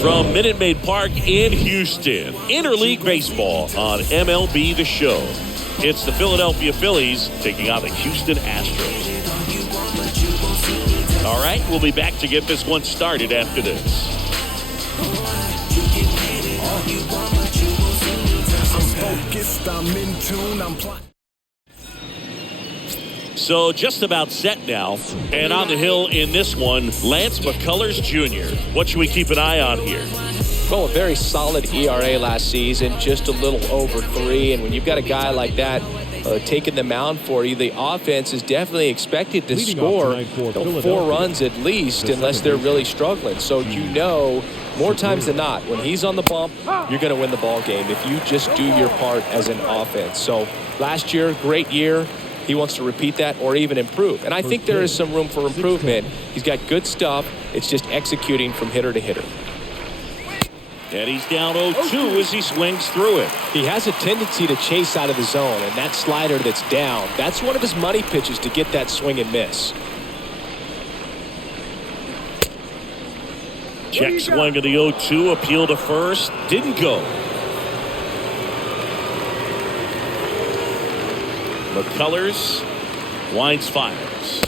From Minute Maid Park in Houston, Interleague Baseball on MLB The Show. It's the Philadelphia Phillies taking on the Houston Astros. All right, we'll be back to get this one started after this. So just about set now, and on the hill in this one, Lance McCullers Jr. What should we keep an eye on here? Well, a very solid ERA last season, just a little over 3. And when you've got a guy like that taking the mound for you, the offense is definitely expected to score 4 runs at least, unless they're really struggling. So you know, more times than not, when he's on the bump, you're going to win the ball game if you just do your part as an offense. So last year, great year. He wants to repeat that or even improve. And I think there is some room for improvement. He's got good stuff. It's just executing from hitter to hitter. And he's down 0-2 as he swings through it. He has a tendency to chase out of the zone, and that slider that's down, that's one of his money pitches to get that swing and miss. Check swing of the 0-2, appeal to first, didn't go. McCullers winds, fires.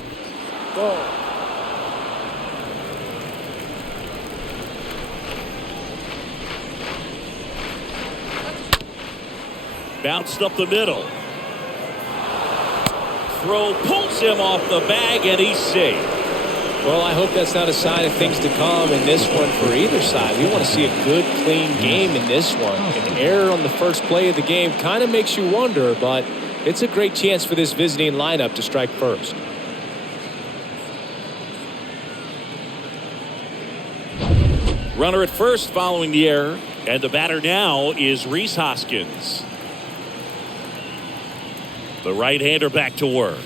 Bounced up the middle. Throw pulls him off the bag, and he's safe. Well, I hope that's not a sign of things to come in this one for either side. We want to see a good, clean game in this one. An error on the first play of the game kind of makes you wonder, but it's a great chance for this visiting lineup to strike first. Runner at first following the error, and the batter now is Rhys Hoskins. The right-hander back to work.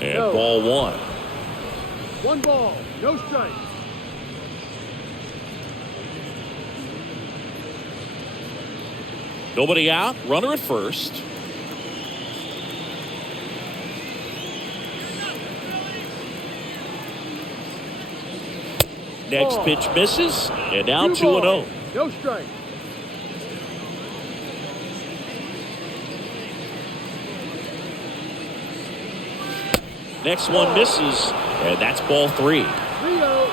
And ball 1. 1 ball, no strike. Nobody out, runner at first. Next pitch misses, and now 2-0. No strike. Next one misses, and that's ball 3. 3-0.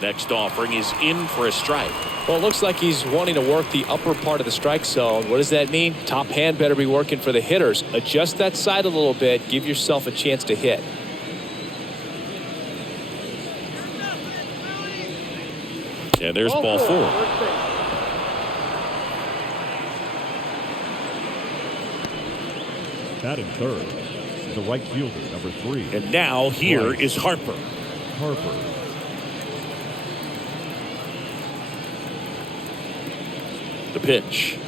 Next offering is in for a strike. Well, it looks like he's wanting to work the upper part of the strike zone. What does that mean? Top hand better be working for the hitters. Adjust that side a little bit. Give yourself a chance to hit. And there's ball 4. Batting third, the right fielder, number 3. And now here is Harper. The pitch.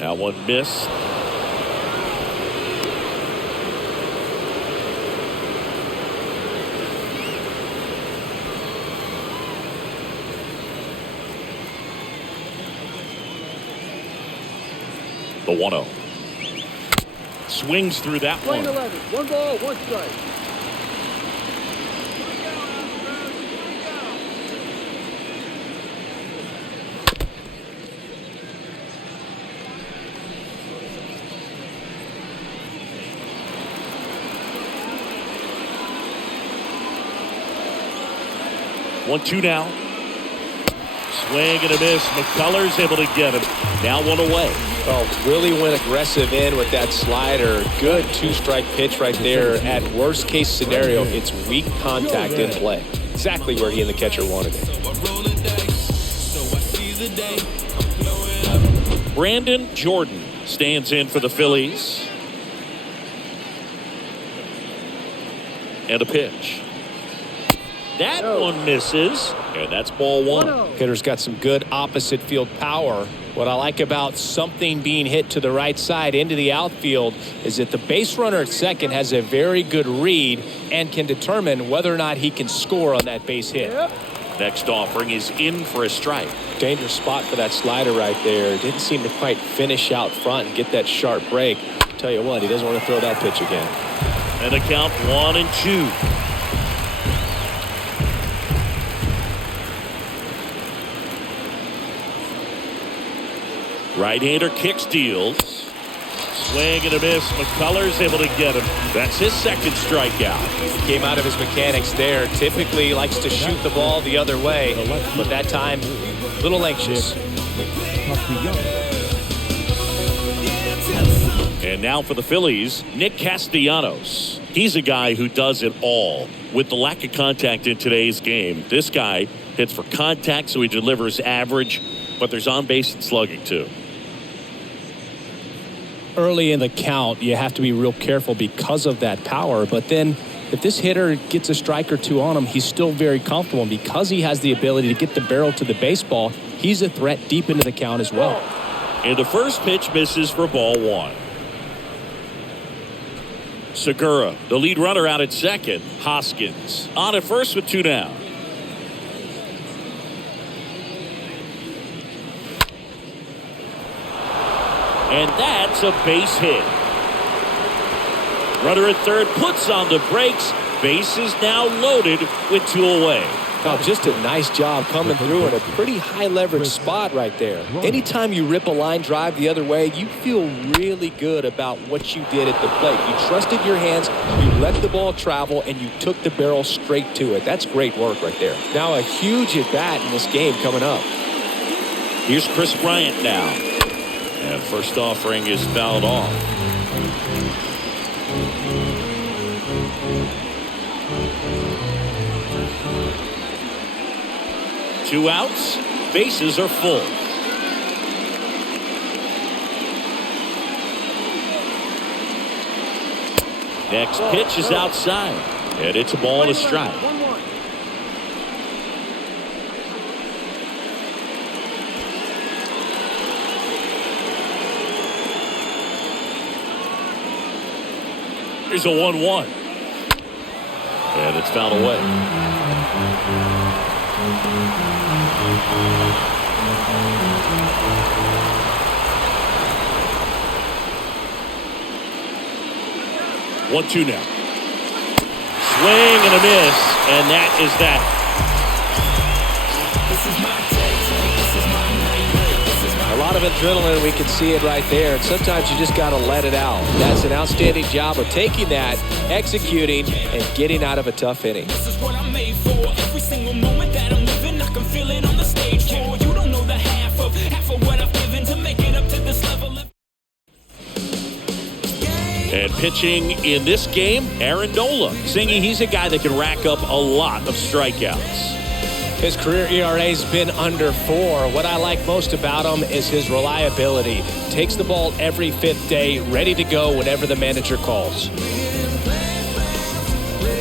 Now one missed. The 1-0. Swings through that one. 11. 1 ball, 1 strike. One, 2 now. Swing and a miss. McCullers able to get him. Now 1 away. Oh, really went aggressive in with that slider. Good 2-strike pitch right there. At worst case scenario, it's weak contact in play. Exactly where he and the catcher wanted it. Brandon Jordan stands in for the Phillies. And a pitch. That one misses, and that's ball 1. Hitter's got some good opposite field power. What I like about something being hit to the right side into the outfield is that the base runner at second has a very good read and can determine whether or not he can score on that base hit. Next offering is in for a strike. Dangerous spot for that slider right there. Didn't seem to quite finish out front and get that sharp break. Tell you what, he doesn't want to throw that pitch again. And the count 1-2. Right-hander kicks, deals. Swing and a miss. McCullers able to get him. That's his second strikeout. Came out of his mechanics there. Typically likes to shoot the ball the other way, but that time, a little anxious. And now for the Phillies, Nick Castellanos. He's a guy who does it all. With the lack of contact in today's game, this guy hits for contact, so he delivers average, but there's on-base and slugging too. Early in the count, you have to be real careful because of that power. But then if this hitter gets a strike or two on him, he's still very comfortable. And because he has the ability to get the barrel to the baseball, he's a threat deep into the count as well. And the first pitch misses for ball one. Segura, the lead runner, out at second. Hoskins on at first with 2 down. And that's a base hit. Runner at third puts on the brakes. Base is now loaded with 2 away. Oh, just a nice job coming through in a pretty high leverage spot right there. Anytime you rip a line drive the other way, you feel really good about what you did at the plate. You trusted your hands, you let the ball travel, and you took the barrel straight to it. That's great work right there. Now a huge at bat in this game coming up. Here's Chris Bryant now. And first offering is fouled off. Two outs. Bases are full. Next pitch is outside. And it's a ball and a strike. 1-1. Here's a 1-1. And it's fouled away. One-two now. Swing and a miss, and that is that. A lot of adrenaline, we can see it right there, and sometimes you just got to let it out. That's an outstanding job of taking that, executing, and getting out of a tough inning. This is what I'm made for. Every single moment that I'm living, I can feel it on the stage floor. You don't know the half of what I've given to make it up to this level. And pitching in this game, Aaron Nola. Singy, he's a guy that can rack up a lot of strikeouts. His career ERA's been under 4. What I like most about him is his reliability. Takes the ball every 5th day, ready to go whenever the manager calls.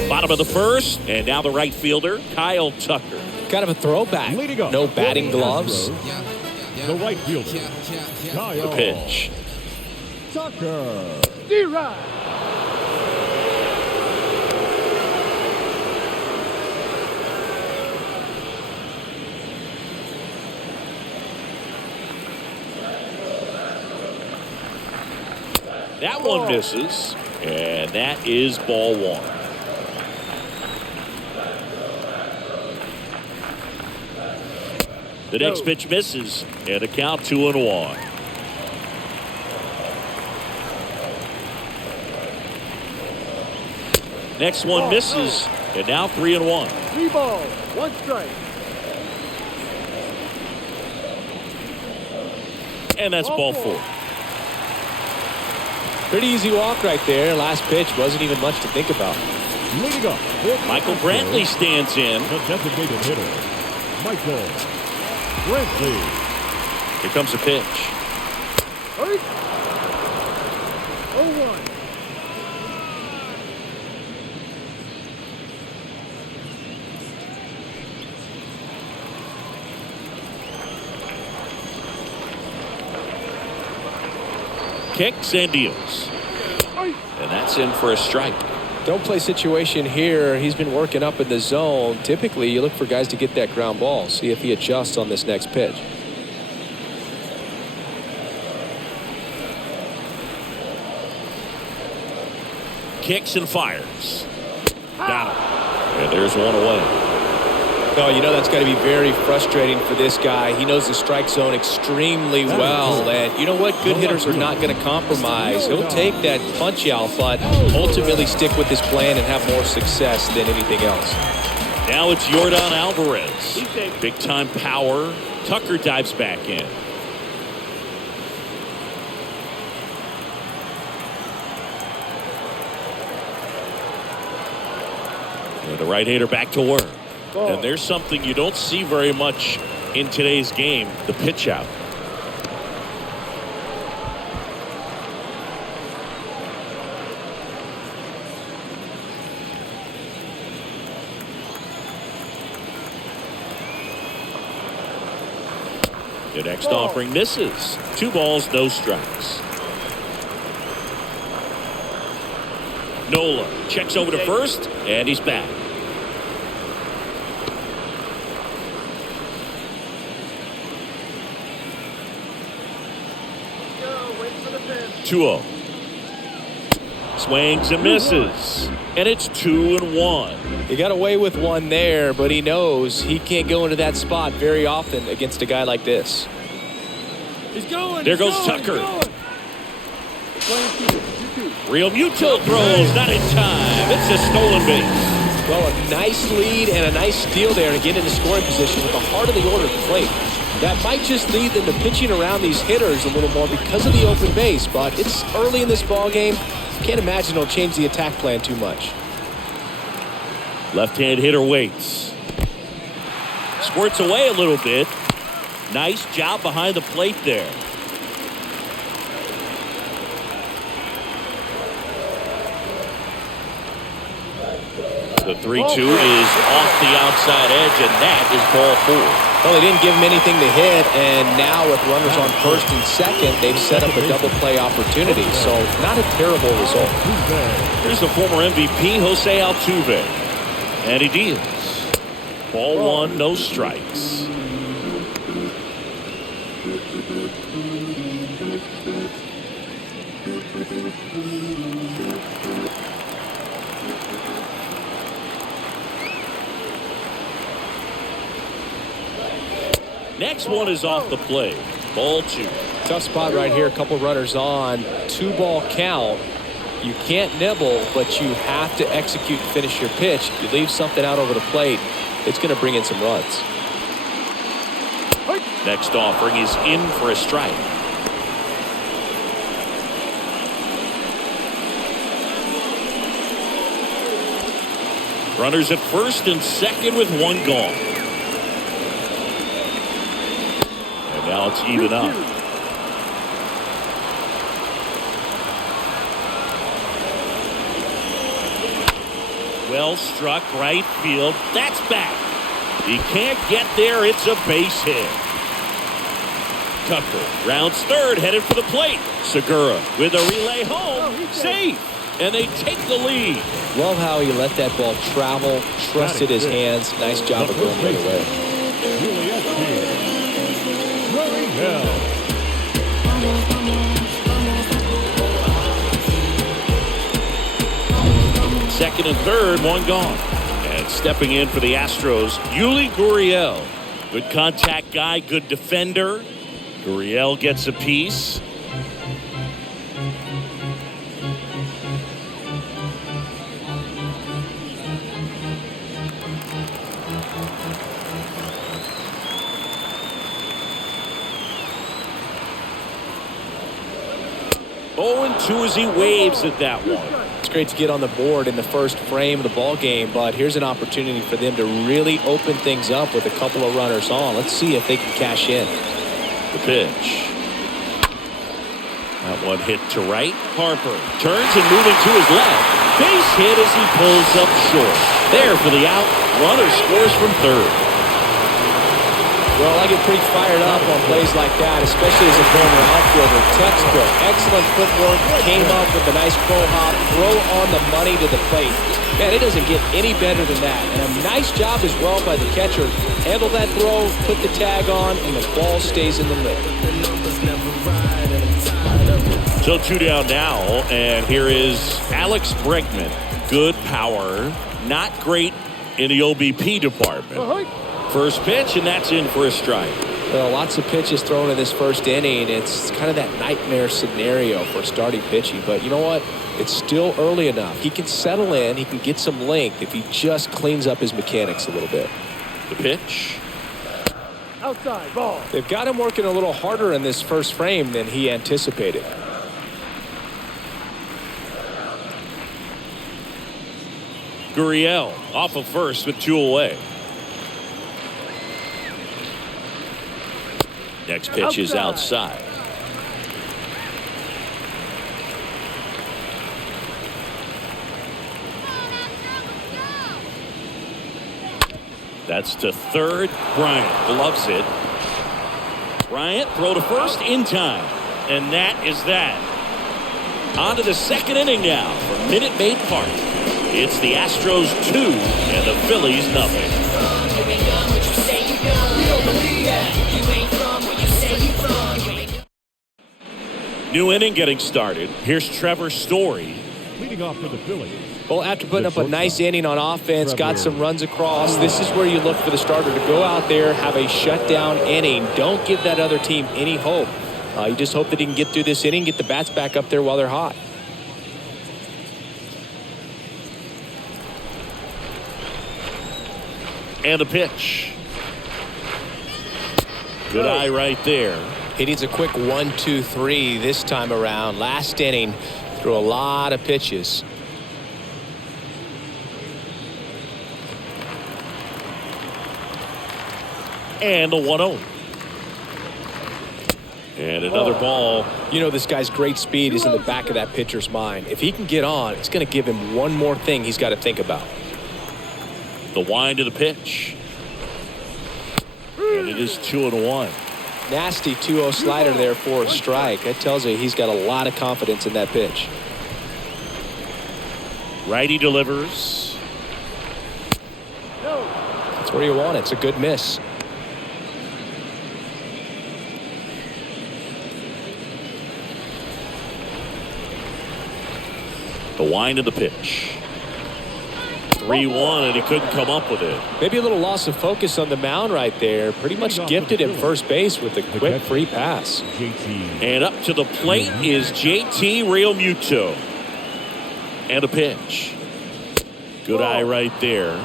Bottom of the first, and now the right fielder, Kyle Tucker. Kind of a throwback. No batting gloves. The right fielder, Kyle The pitch. Tucker. D-Rod. That one misses, and that is ball one. The next pitch misses, and a count 2-1. Next one misses, and now 3-1. 3 balls, 1 strike. And that's ball 4. Pretty easy walk right there. Last pitch wasn't even much to think about. Leading up, Michael Brantley stands in. the designated hitter, Michael Brantley. Here comes the pitch. Hurry. 0-1. Kicks and deals. And that's in for a strike. Don't play situation here. He's been working up in the zone. Typically, you look for guys to get that ground ball. See if he adjusts on this next pitch. Kicks and fires. Got him. And there's one away. No, you know that's got to be very frustrating for this guy. He knows the strike zone extremely well. And you know what? Good hitters are not going to compromise. He'll take that punch out, but ultimately stick with his plan and have more success than anything else. Now it's Yordan Alvarez. Big time power. Tucker dives back in. And the right-hander back to work. And there's something you don't see very much in today's game, the pitch out. The next offering misses. 2 balls, no strikes. Nola checks over to first, and he's back. Wait for the pitch. 2-0. Swings and misses. And it's 2-1. He got away with one there, but he knows he can't go into that spot very often against a guy like this. He's going. There goes Tucker. Real Muto throws, not in time. It's a stolen base. Well, a nice lead and a nice steal there to get into scoring position with the heart of the order to plate. That might just lead them to pitching around these hitters a little more because of the open base, but it's early in this ball game. Can't imagine it'll change the attack plan too much. Left-hand hitter waits. Squirts away a little bit. Nice job behind the plate there. The 3-2 is off the outside edge, and that is ball 4. Well, they didn't give him anything to hit, and now with runners on first and second, they've set up a double play opportunity. So not a terrible result. Here's the former MVP, Jose Altuve. And he deals. Ball 1, no strikes. Next one is off the plate. Ball 2. Tough spot right here. A couple runners on. 2-ball count. You can't nibble, but you have to execute and finish your pitch. If you leave something out over the plate, it's going to bring in some runs. Next offering is in for a strike. Runners at first and second with 1 gone. And now it's even up. Well struck right field. That's back. He can't get there. It's a base hit. Tucker rounds third, headed for the plate. Segura with a relay home. Safe. And they take the lead. Love how he let that ball travel, trusted his hands. Nice job of going right away. Second and third, 1 gone. And stepping in for the Astros, Yuli Gurriel. Good contact guy, good defender. Gurriel gets a piece. Oh, and 2 as he waves at that one. It's great to get on the board in the first frame of the ball game, but here's an opportunity for them to really open things up with a couple of runners on. Let's see if they can cash in. The pitch. That one hit to right. Harper turns and moving to his left. Base hit as he pulls up short. There for the out. Runner scores from third. Well, I get pretty fired up on plays like that, especially as a former outfielder. Textbook, excellent footwork, came up with a nice pro hop, throw on the money to the plate. Man, it doesn't get any better than that. And a nice job as well by the catcher. Handle that throw, put the tag on, and the ball stays in the middle. So 2 down now, and here is Alex Bregman. Good power, not great in the OBP department. First pitch, and that's in for a strike. Well, lots of pitches thrown in this first inning. It's kind of that nightmare scenario for starting pitching. But you know what? It's still early enough. He can settle in. He can get some length if he just cleans up his mechanics a little bit. The pitch. Outside, ball. They've got him working a little harder in this first frame than he anticipated. Gurriel off of first with 2 away. Next pitch is outside. That's to third. Bryant gloves it. Bryant throw to first in time. And that is that. On to the second inning now for Minute Maid Park. It's the Astros 2 and the Phillies nothing. New inning getting started. Here's Trevor Story. Leading off for the Phillies. Well, after putting up a nice inning on offense, got some runs across, this is where you look for the starter to go out there, have a shutdown inning. Don't give that other team any hope. You just hope that he can get through this inning, get the bats back up there while they're hot. And a pitch. Good eye right there. He needs a quick 1-2-3 this time around. Last inning, threw a lot of pitches. And the 1-0. And another ball. You know, this guy's great speed is in the back of that pitcher's mind. If he can get on, it's going to give him one more thing he's got to think about. The wind of the pitch. And it is 2-1. Nasty 2-0 slider there for a strike. That tells you he's got a lot of confidence in that pitch. Righty delivers. That's where you want it. It's a good miss. The wind of the pitch. 3-1, and he couldn't come up with it. Maybe a little loss of focus on the mound right there. Pretty much gifted him first base with a quick free pass. And up to the plate is JT Realmuto. And a pitch. Good eye right there.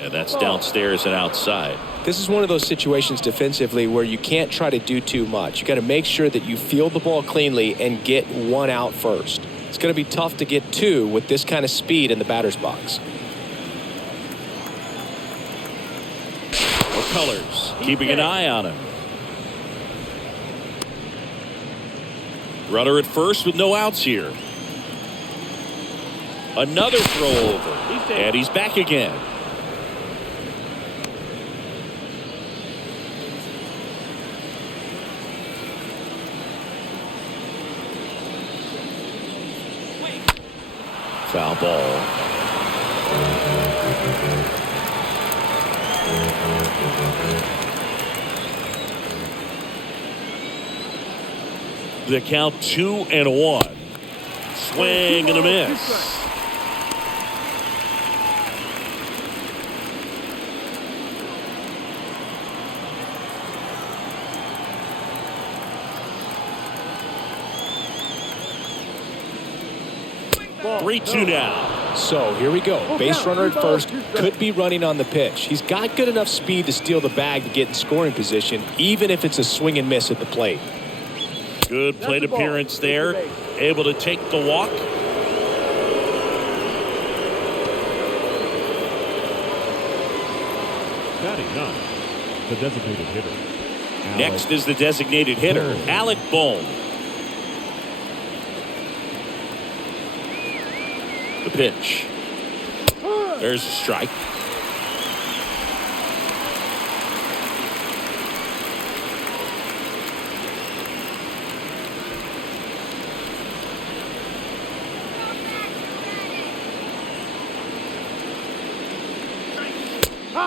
And that's downstairs and outside. This is one of those situations defensively where you can't try to do too much. You got to make sure that you field the ball cleanly and get one out first. It's going to be tough to get two with this kind of speed in the batter's box. Colors keeping an eye on him. Runner at first with no outs here. Another throw over. And he's back again. Foul ball. The count 2-1. Swing and a miss. Ball. 3-2 now. So here we go. Base runner at first, could be running on the pitch. He's got good enough speed to steal the bag to get in scoring position, even if it's a swing and miss at the plate. Good plate appearance there. Able to take the walk. Batting 9, the designated hitter, Next is the designated hitter, Alec Bohm. The pitch. There's a strike.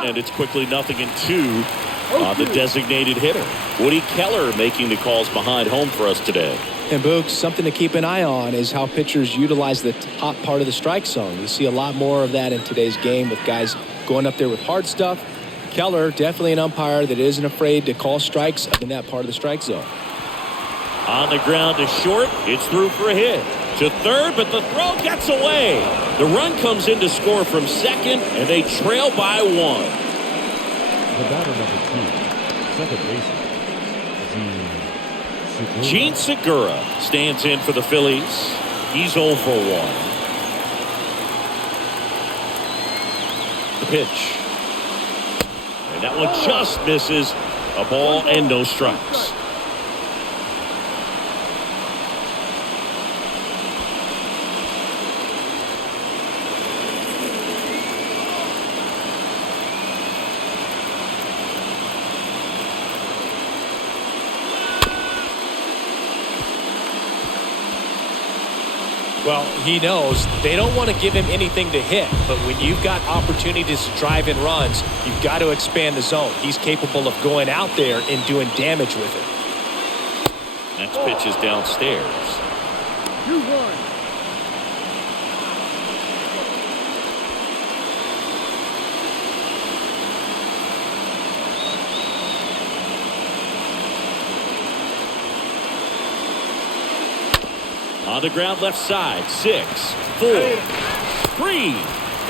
And it's quickly 0-2 on the designated hitter. Woody Keller making the calls behind home for us today. And Boog, something to keep an eye on is how pitchers utilize the top part of the strike zone. You see a lot more of that in today's game with guys going up there with hard stuff. Keller, definitely an umpire that isn't afraid to call strikes in that part of the strike zone. On the ground to short, it's through for a hit. To third, but the throw gets away. The run comes in to score from second, and they trail by 1. The batter number 2, second baseman, Gene Segura stands in for the Phillies. He's 0 for 1. The pitch. And that one just misses. A ball and no strikes. Well, he knows they don't want to give him anything to hit, but when you've got opportunities to drive in runs, you've got to expand the zone. He's capable of going out there and doing damage with it. Next pitch is downstairs. 2-1. On the ground left side, 6, 4, 3,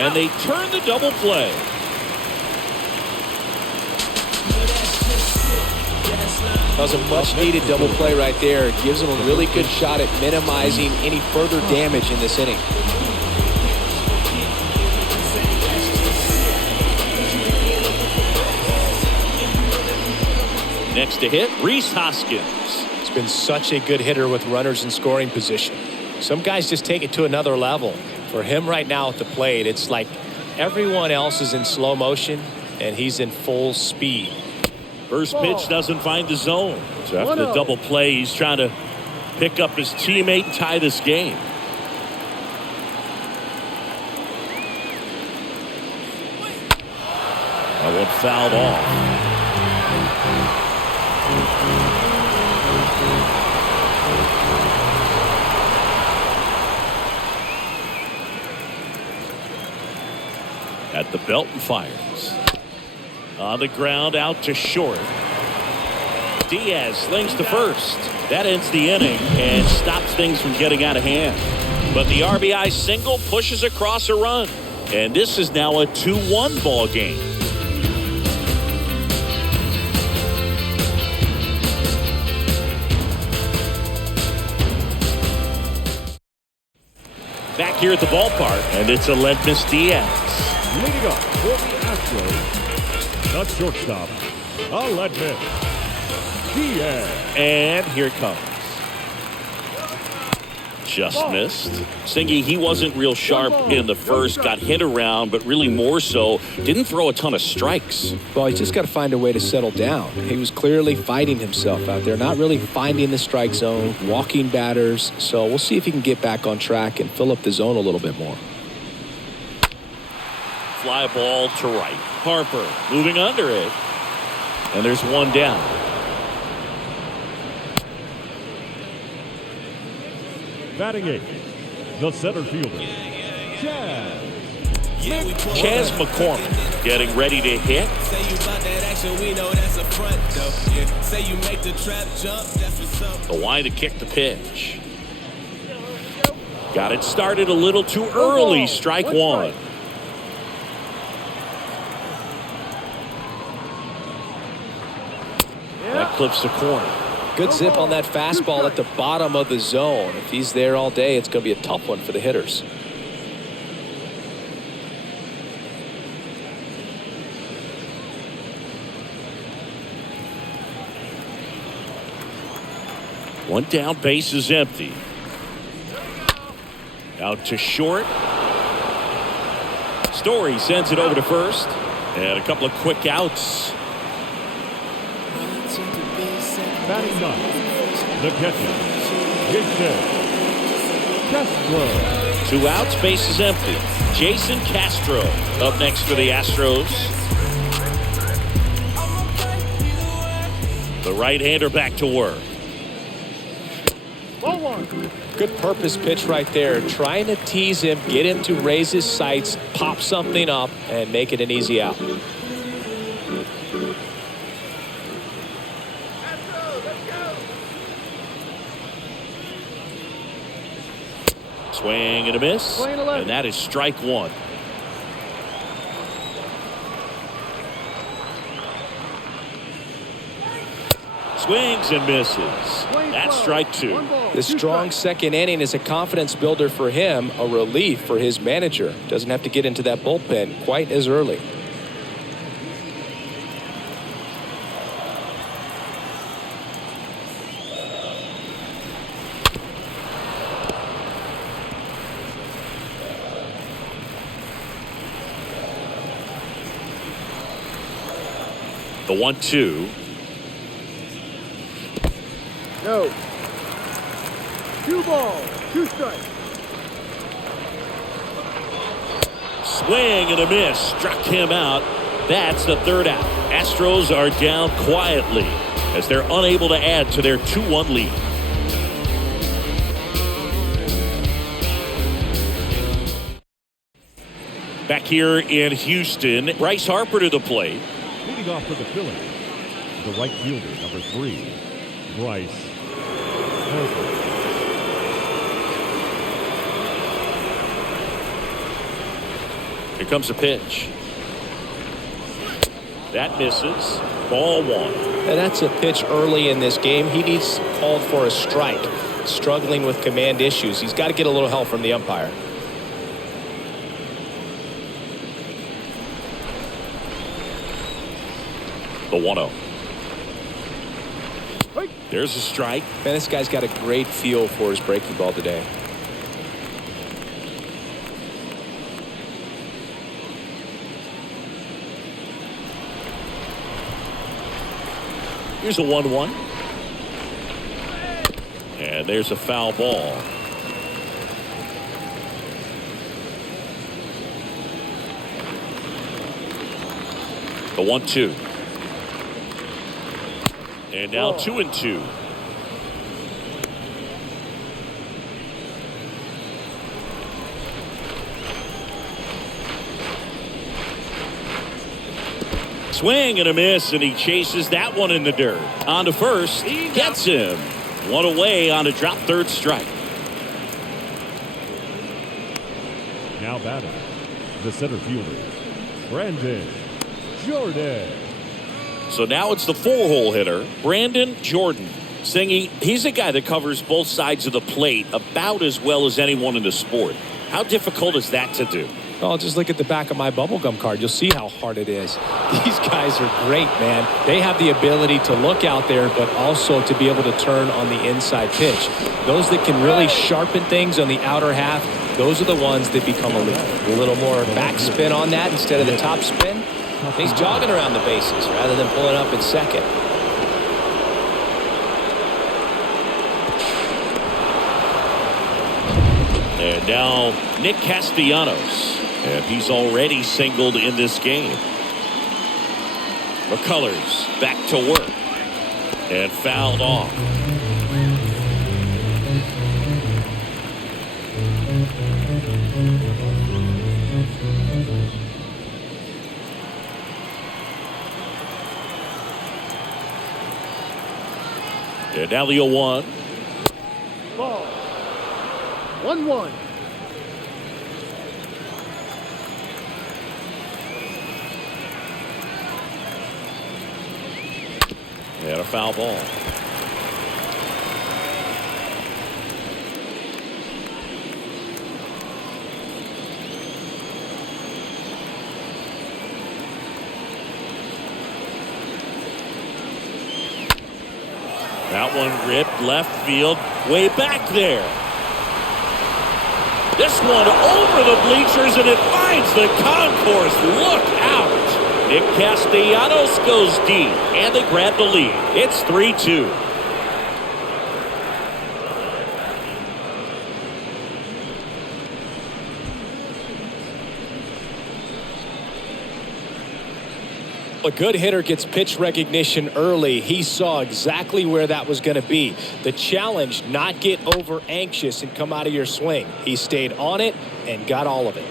and they turn the double play. That was a much-needed double play right there. It gives them a really good shot at minimizing any further damage in this inning. Next to hit, Rhys Hoskins. He's been such a good hitter with runners in scoring position. Some guys just take it to another level. For him right now at the plate, it's like everyone else is in slow motion, and he's in full speed. First pitch doesn't find the zone. So after the double play, he's trying to pick up his teammate and tie this game. That one fouled off. At the belt and fires. On the ground out to short. Diaz slings to first. That ends the inning and stops things from getting out of hand. But the RBI single pushes across a run. And this is now a 2-1 ball game. Back here at the ballpark, and it's Aledmys Diaz. leading up for the Astros, the shortstop, Aledmys Diaz. And here it comes. Just missed. Singy, he wasn't real sharp in the first, got hit around, but really more so, didn't throw a ton of strikes. Well, he's just got to find a way to settle down. He was clearly fighting himself out there, not really finding the strike zone, walking batters. So we'll see if he can get back on track and fill up the zone a little bit more. Fly ball to right. Harper moving under it. And there's one down. Batting eighth, the center fielder, Chas McCormick getting ready to hit. The line to kick the pitch. Got it started a little too early. Strike one. That clips the corner. Good zip on that fastball at the bottom of the zone. If he's there all day, it's going to be a tough one for the hitters. One down, base is empty. Out to short. Story sends it over to first. And a couple of quick outs. Batting ninth, the catcher, Jason Castro. 2 outs, base is empty. Jason Castro up next for the Astros. The right-hander back to work. Ball 1. Good purpose pitch right there. Trying to tease him, get him to raise his sights, pop something up, and make it an easy out. Swing and a miss. Swing 11. And that is strike 1. Swings and misses. That's strike 2. The strong second inning is a confidence builder for him, a relief for his manager. Doesn't have to get into that bullpen quite as early. The 1-2. No. 2 balls, 2 strikes. Swing and a miss. Struck him out. That's the 3rd out. Astros are down quietly as they're unable to add to their 2-1 lead. Back here in Houston, Bryce Harper to the plate. Leading off for the Phillies, the right fielder, number 3, Bryce Harper. Here comes a pitch. That misses. Ball 1. And that's a pitch early in this game. He needs called for a strike. Struggling with command issues. He's got to get a little help from the umpire. The 1-0. There's a strike. Man, this guy's got a great feel for his breaking ball today. Here's a 1-1. And there's a foul ball. The 1-2. And now 2-2. Swing and a miss, and he chases that one in the dirt. On to first, gets him. One away on a drop, 3rd strike. Now batting, the center fielder, Brandon Jordan. So now it's the 4-hole hitter, Brandon Jordan. Singy, he's a guy that covers both sides of the plate about as well as anyone in the sport. How difficult is that to do? Oh, just look at the back of my bubblegum card. You'll see how hard it is. These guys are great, man. They have the ability to look out there, but also to be able to turn on the inside pitch. Those that can really sharpen things on the outer half, those are the ones that become a little more backspin on that instead of the top spin. He's jogging around the bases rather than pulling up at second. And now Nick Castellanos. And he's already singled in this game. McCullers back to work. And fouled off. And now the 0-1. Ball. 1-1. And a foul ball. That one ripped left field, way back there. This one over the bleachers, and it finds the concourse. Look out. Nick Castellanos goes deep, and they grab the lead. It's 3-2. A good hitter gets pitch recognition early. He saw exactly where that was going to be. The challenge, not get over anxious and come out of your swing. He stayed on it and got all of it.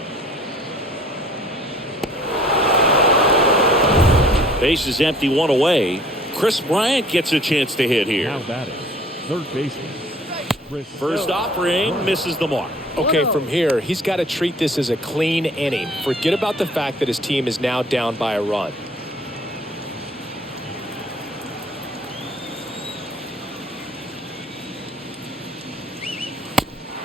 Base is empty, one away. Chris Bryant gets a chance to hit here. Now batting, third baseman. First offering, misses the mark. Okay, from here, he's got to treat this as a clean inning. Forget about the fact that his team is now down by a run.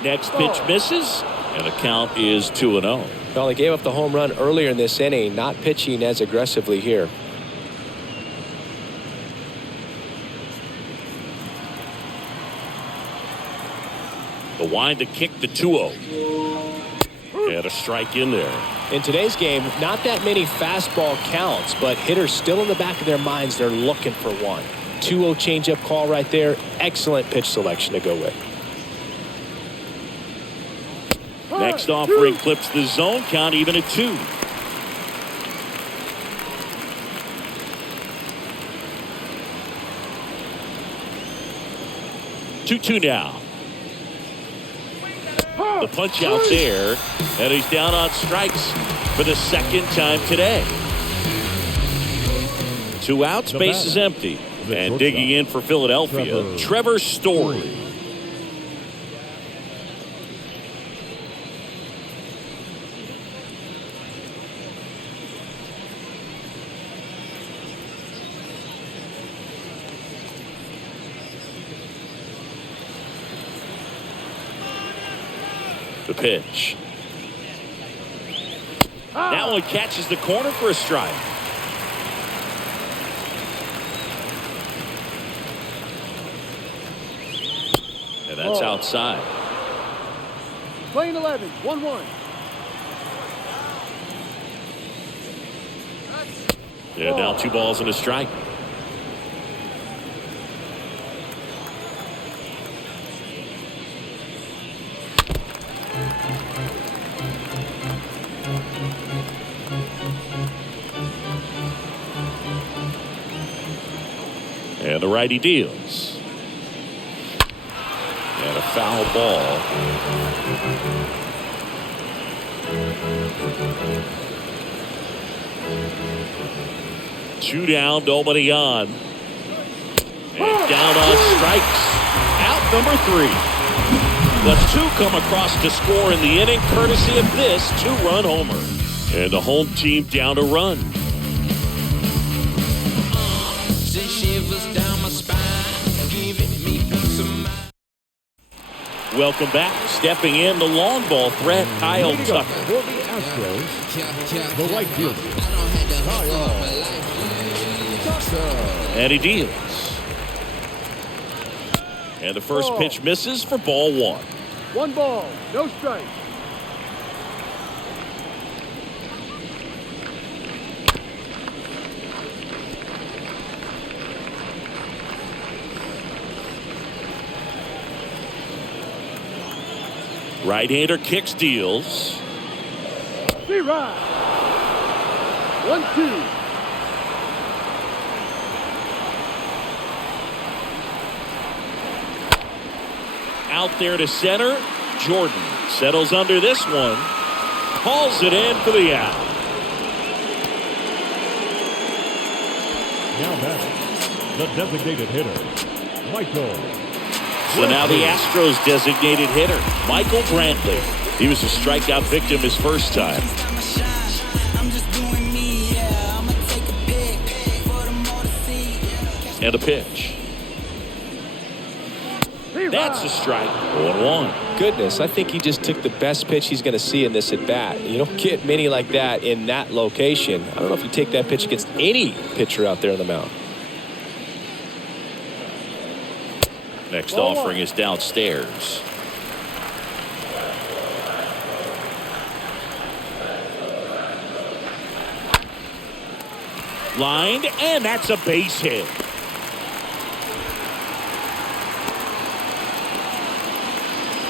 Next pitch misses, and the count is 2-0. Well, they gave up the home run earlier in this inning, not pitching as aggressively here. The wind to kick the 2-0. And a strike in there. In today's game, not that many fastball counts, but hitters still in the back of their minds, they're looking for one. 2-0 changeup call right there. Excellent pitch selection to go with. Next offering clips the zone, count even at 2. Two now. The punch out's there, and he's down on strikes for the second time today. 2 outs, base is empty. And digging in for Philadelphia, Trevor Story. The pitch. That one catches the corner for a strike. And that's outside. Playing 11, 1-1. Yeah, now 2 balls and a strike. And the righty deals. And a foul ball. Two down, nobody on. And down on strikes. Out number 3. The 2 come across to score in the inning, courtesy of this 2-run homer. And the home team down a run. Welcome back. Stepping in, the long ball threat, Kyle Tucker. For the Astros, the right fielder, Kyle. And he deals. And the first pitch misses for ball 1. 1 ball, no strike. Right-hander kicks, deals. 3-run. 1-2. Out there to center. Jordan settles under this one. Hauls it in for the out. Now batting, the designated hitter, Michael. So now the Astros designated hitter, Michael Brantley. He was a strikeout victim his first time. And a pitch. That's a strike. 1-1. Goodness, I think he just took the best pitch he's going to see in this at bat. You don't get many like that in that location. I don't know if you take that pitch against any pitcher out there on the mound. Next Ball offering one. is downstairs. Lined, and that's a base hit.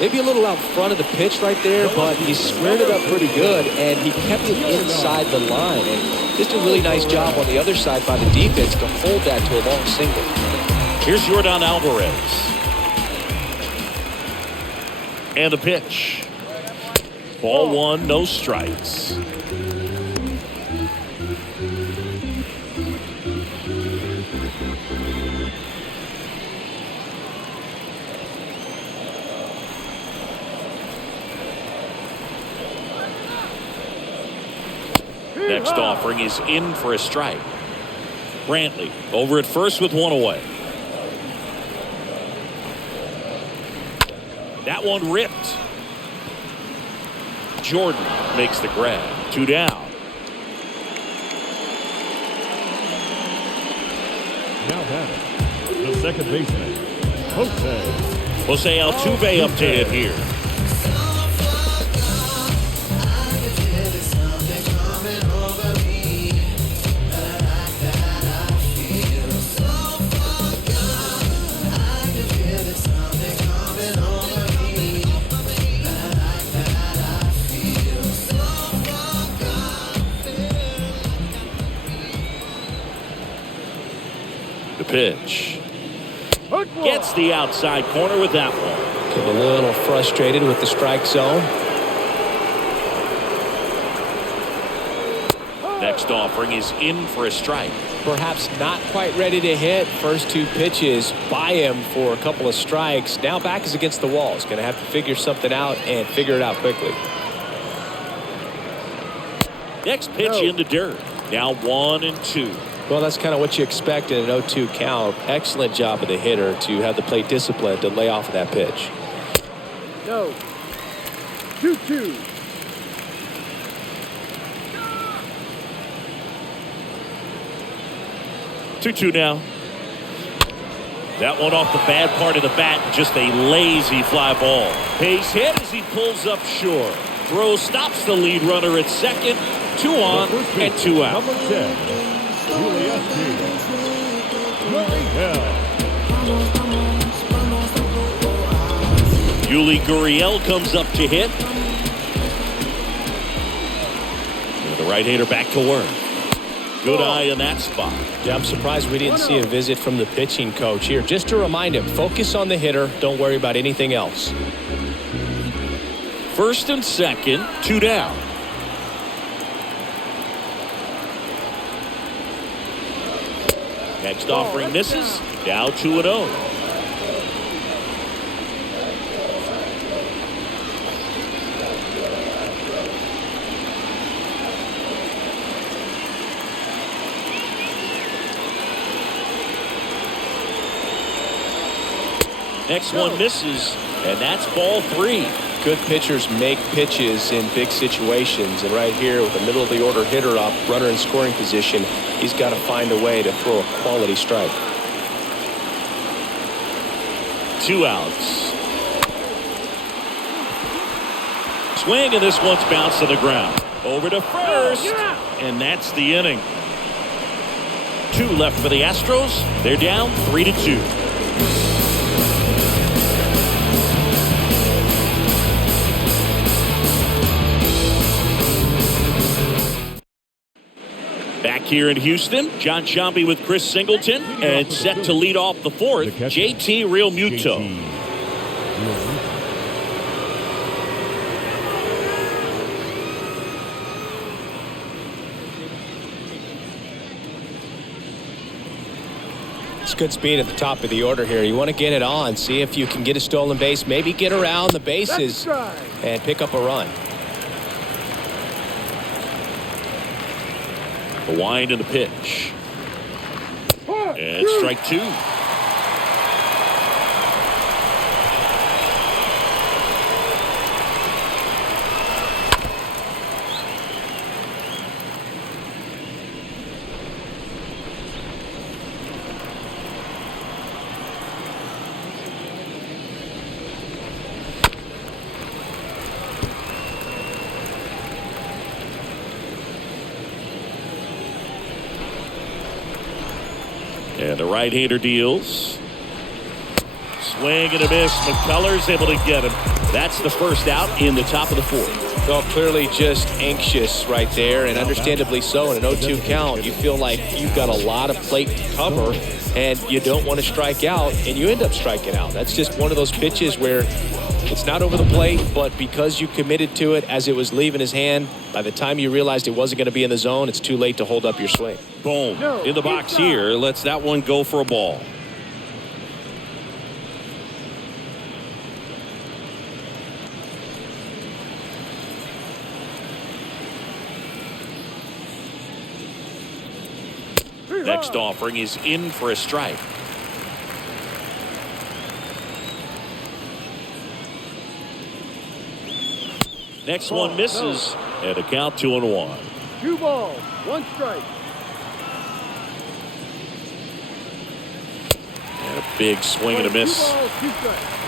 Maybe a little out front of the pitch right there, but he squared it up pretty good, and he kept it inside the line. And just a really nice job on the other side by the defense to hold that to a long single. Here's Yordan Alvarez. And the pitch. Ball one, no strikes. Next offering is in for a strike. Brantley over at first with one away. That one ripped. Jordan makes the grab. 2 down. Now batting, the second baseman, Jose Altuve up to hit here. Pitch. Gets the outside corner with that one. Get a little frustrated with the strike zone. Next offering is in for a strike. Perhaps not quite ready to hit. First 2 pitches by him for a couple of strikes. Now back is against the wall. He's going to have to figure something out and figure it out quickly. Next pitch in the dirt. Now 1-2. Well, that's kind of what you expect in an 0-2 count. Excellent job of the hitter to have the plate discipline to lay off of that pitch. No. 2-2. Two now. That one off the bad part of the bat. Just a lazy fly ball. Base hit as he pulls up short. Throw stops the lead runner at second. 2 on and 2 out. Number 10. Yuli Gurriel comes up to hit. And the right-hander back to work. Good eye in that spot. Yeah, I'm surprised we didn't see a visit from the pitching coach here. Just to remind him, focus on the hitter. Don't worry about anything else. First and second, 2 down. Next offering misses. Now 2-0. Next one misses, and that's ball 3. Good pitchers make pitches in big situations, and right here with the middle of the order hitter up, runner in scoring position, he's got to find a way to throw a quality strike. 2 outs. Swing, and this one's bounced to the ground. Over to first, and that's the inning. 2 left for the Astros. They're down 3-2. Back here in Houston, John Sciambi with Chris Singleton, and set to lead off the 4th, JT Realmuto. It's good speed at the top of the order here. You want to get it on, see if you can get a stolen base, maybe get around the bases and pick up a run. The wind and the pitch. And strike 2. And the right-hander deals. Swing and a miss. McCullers able to get him. That's the first out in the top of the fourth. Well, clearly just anxious right there, and understandably so. In an 0-2 count, you feel like you've got a lot of plate to cover, and you don't want to strike out, and you end up striking out. That's just one of those pitches where it's not over the plate, but because you committed to it as it was leaving his hand, by the time you realized it wasn't going to be in the zone, it's too late to hold up your swing. Boom. In the box here, lets that one go for a ball. Next offering is in for a strike. Next one misses, and a count 2-1. 2 balls, 1 strike. And a big swing and a miss. 2 balls, 2 strikes.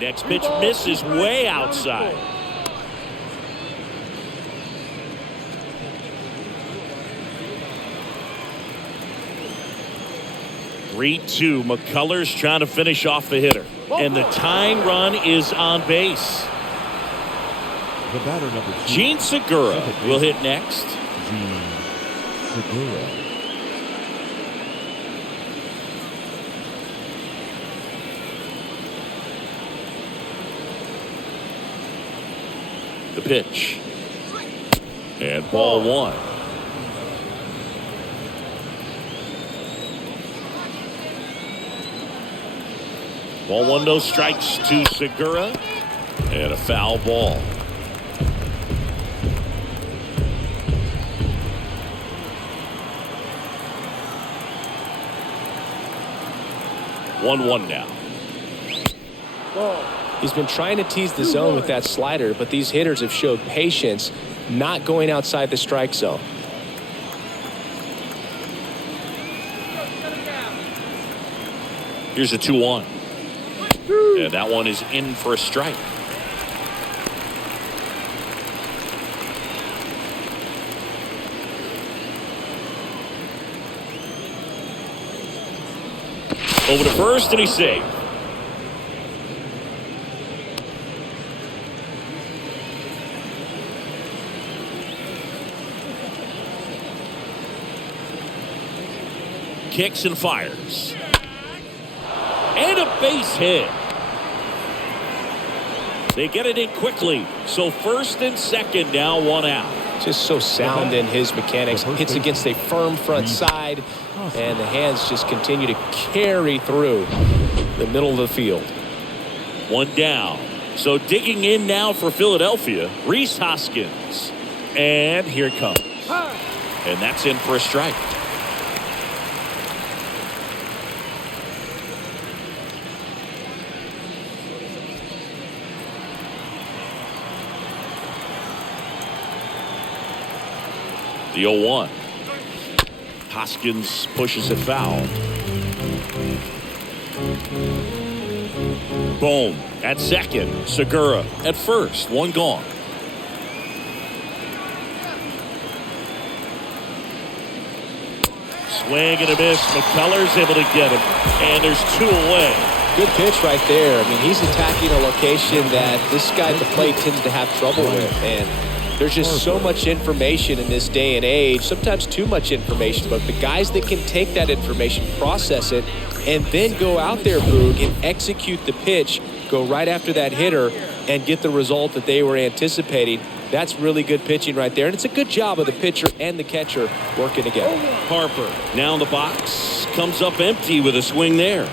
Next pitch misses way outside. (3-2). McCullers trying to finish off the hitter. And the tying run is on base. The batter, number 2. Gene Segura will hit next. Gene Segura. The pitch. And ball 1. Ball 1, no strikes to Segura. And a foul ball. One now. Ball. He's been trying to tease the zone with that slider, but these hitters have showed patience, not going outside the strike zone. Here's a 2-1. And that one is in for a strike. Over to first, and he's safe. Kicks and fires. And a base hit. They get it in quickly. So first and second, now 1 out. Just so sound in his mechanics. Hits against a firm front side, and the hands just continue to carry through the middle of the field. 1 down. So digging in now for Philadelphia, Rhys Hoskins. And here it comes. And that's in for a strike. The 0-1. Hoskins pushes it foul. Boom. At second. Segura at first. 1 gone. Swing and a miss. McCullers able to get him. And there's 2 away. Good pitch right there. I mean, he's attacking a location that this guy at the plate tends to have trouble with. And there's just so much information in this day and age, sometimes too much information, but the guys that can take that information, process it, and then go out there, Boog, and execute the pitch, go right after that hitter, and get the result that they were anticipating. That's really good pitching right there, and it's a good job of the pitcher and the catcher working together. Harper now in the box, comes up empty with a swing there.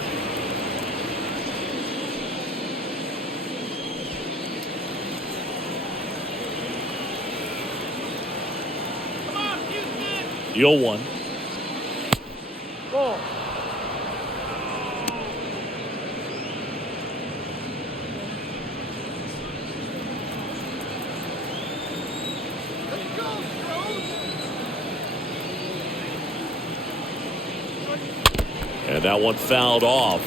The 0-1. Ball. And that one fouled off.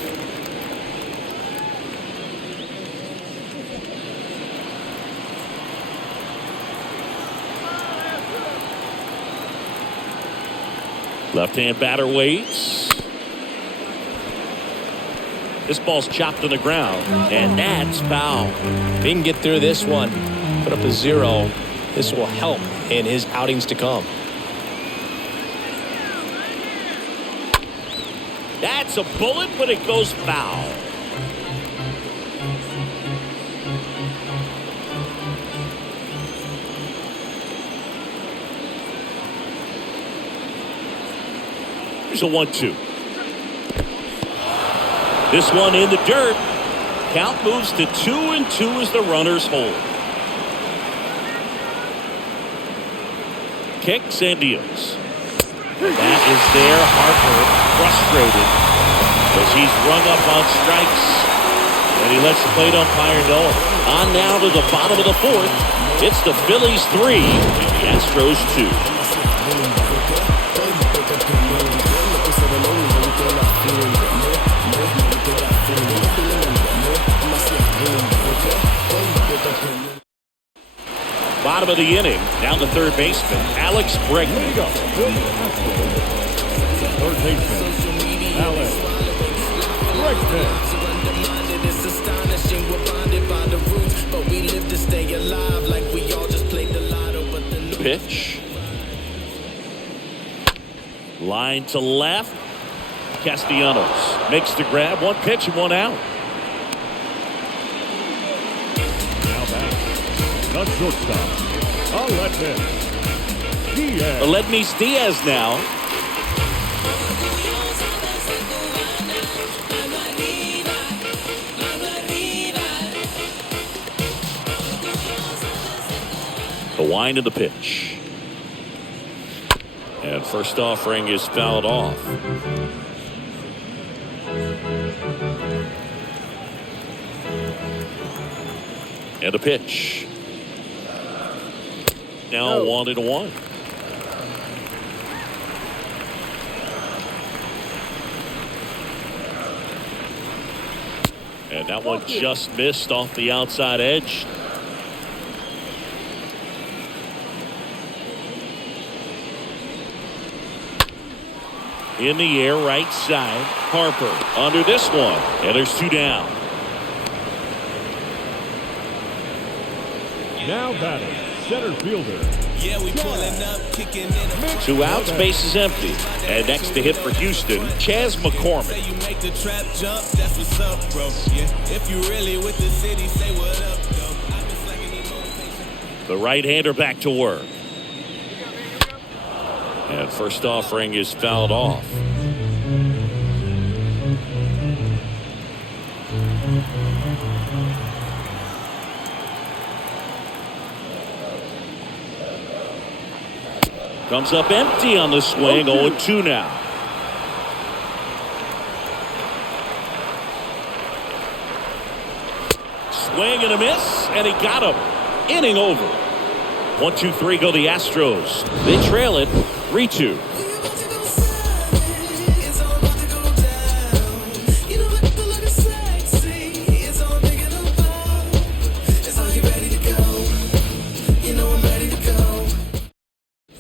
Left-hand batter waits. This ball's chopped to the ground, and that's foul. If he can get through this one, put up a 0, this will help in his outings to come. That's a bullet, but it goes foul. Here's a 1-2. This one in the dirt. Count moves to 2-2 as the runners hold. Kicks and deals. That is there. Harper frustrated as he's rung up on strikes. And he lets the plate umpire know. On now to the bottom of the 4th. It's the Phillies 3 and the Astros 2. Bottom of the inning, down the third baseman, Alex Bregman. Third baseman, Alex Bregman. It's astonishing, we're bonded by the roots, but we live to stay alive like we all just played the lotto. But the Pitch. Line to left. Castellanos makes the grab. One pitch and one out. Now back. The shortstop, Aledmys Diaz. Aledmys Diaz now. The wind of the pitch. And first offering is fouled off. And the pitch. Now 1-1. And that one just missed off the outside edge. In the air, right side. Harper under this one. And there's 2 down. Now batting, center fielder. yeah, we pulling up, kicking in. 2 outs, base is empty. And next to hit for Houston, Chas McCormick. You make the trap jump, that's what's up, bro. Yeah, if you really with the city, say what up, though. I've been slacking these motivations. The right-hander back to work. And first offering is fouled off. Comes up empty on the swing. 0-2 now. Swing and a miss, and he got him. Inning over. 1-2-3 go the Astros. They trail it 3-2.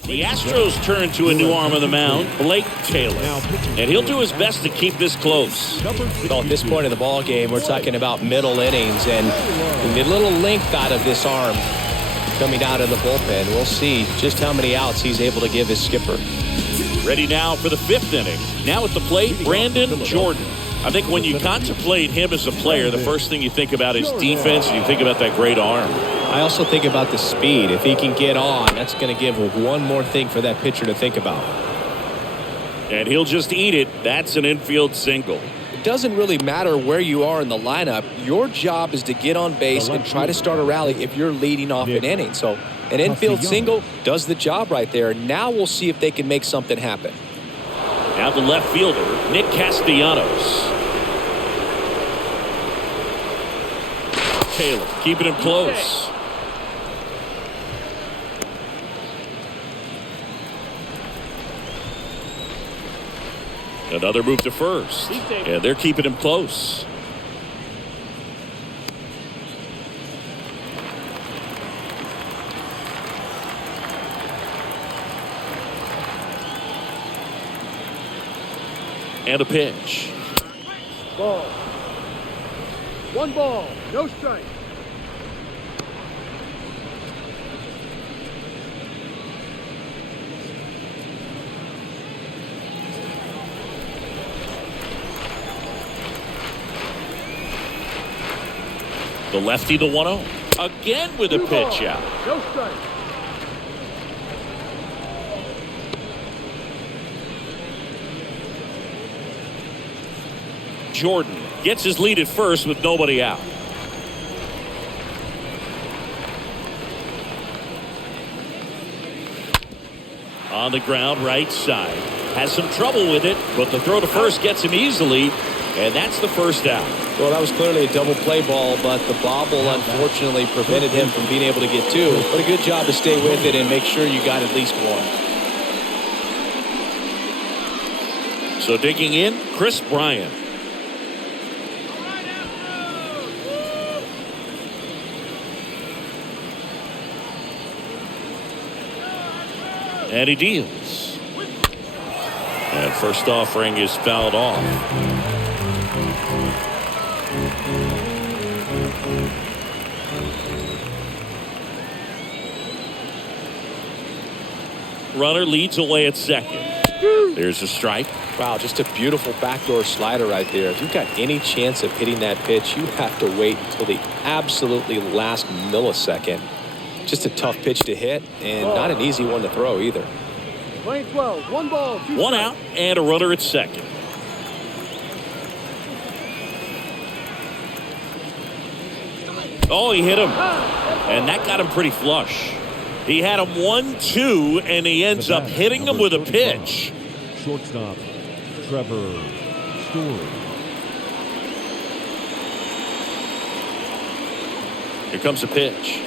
The Astros turn to a new arm of the mound, Blake Taylor, and he'll do his best to keep this close. Well, at this point in the ball game, we're talking about middle innings, and the little length out of this arm coming out of the bullpen. We'll see just how many outs he's able to give his skipper. Ready now for the 5th inning. Now at the plate, Brandon Jordan. I think when you contemplate him as a player, the first thing you think about is defense, and you think about that great arm. I also think about the speed. If he can get on, that's going to give one more thing for that pitcher to think about. And he'll just eat it. That's an infield single. It doesn't really matter where you are in the lineup. Your job is to get on base and try to start a rally if you're leading off an inning. So an infield single does the job right there. Now we'll see if they can make something happen. Now the left fielder, Nick Castellanos. Taylor keeping him close. Another move to first, and they're keeping him close. And a pitch. Ball. 1 ball, no strike. The lefty, the 1-0. Again with a 2 pitch balls, out. no strike. Jordan gets his lead at first with nobody out. On the ground, right side. Has some trouble with it, but the throw to first gets him easily, and that's the first out. Well, that was clearly a double play ball, but the bobble unfortunately prevented him from being able to get 2. But a good job to stay with it and make sure you got at least 1. So digging in, Chris Bryant. And he deals. And first offering is fouled off. Runner leads away at second. There's a strike. Wow, just a beautiful backdoor slider right there. If you've got any chance of hitting that pitch, you have to wait until the absolutely last millisecond. Just a tough pitch to hit, and not an easy one to throw either. Playing 12, 1 ball, 2 One strikes. out and a runner at second. Oh, he hit him. And that got him pretty flush. He had him 1-2, and he ends up hitting him with a pitch. Shortstop, Trevor Story. Here comes a pitch.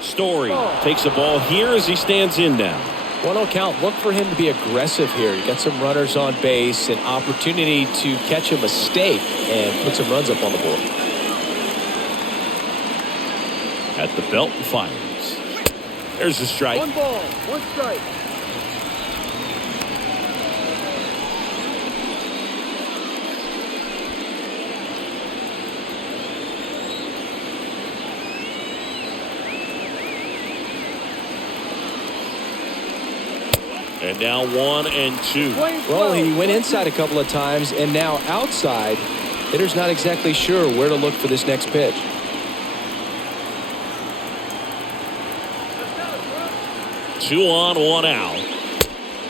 Story takes the ball here as he stands in now. 1-0 count. Look for him to be aggressive here. You got some runners on base, an opportunity to catch a mistake and put some runs up on the board. At the belt and fires. There's a strike. 1 ball, 1 strike. And now 1-2. Well, he went inside a couple of times, and now outside. Hitter's not exactly sure where to look for this next pitch. Two on, 1 out.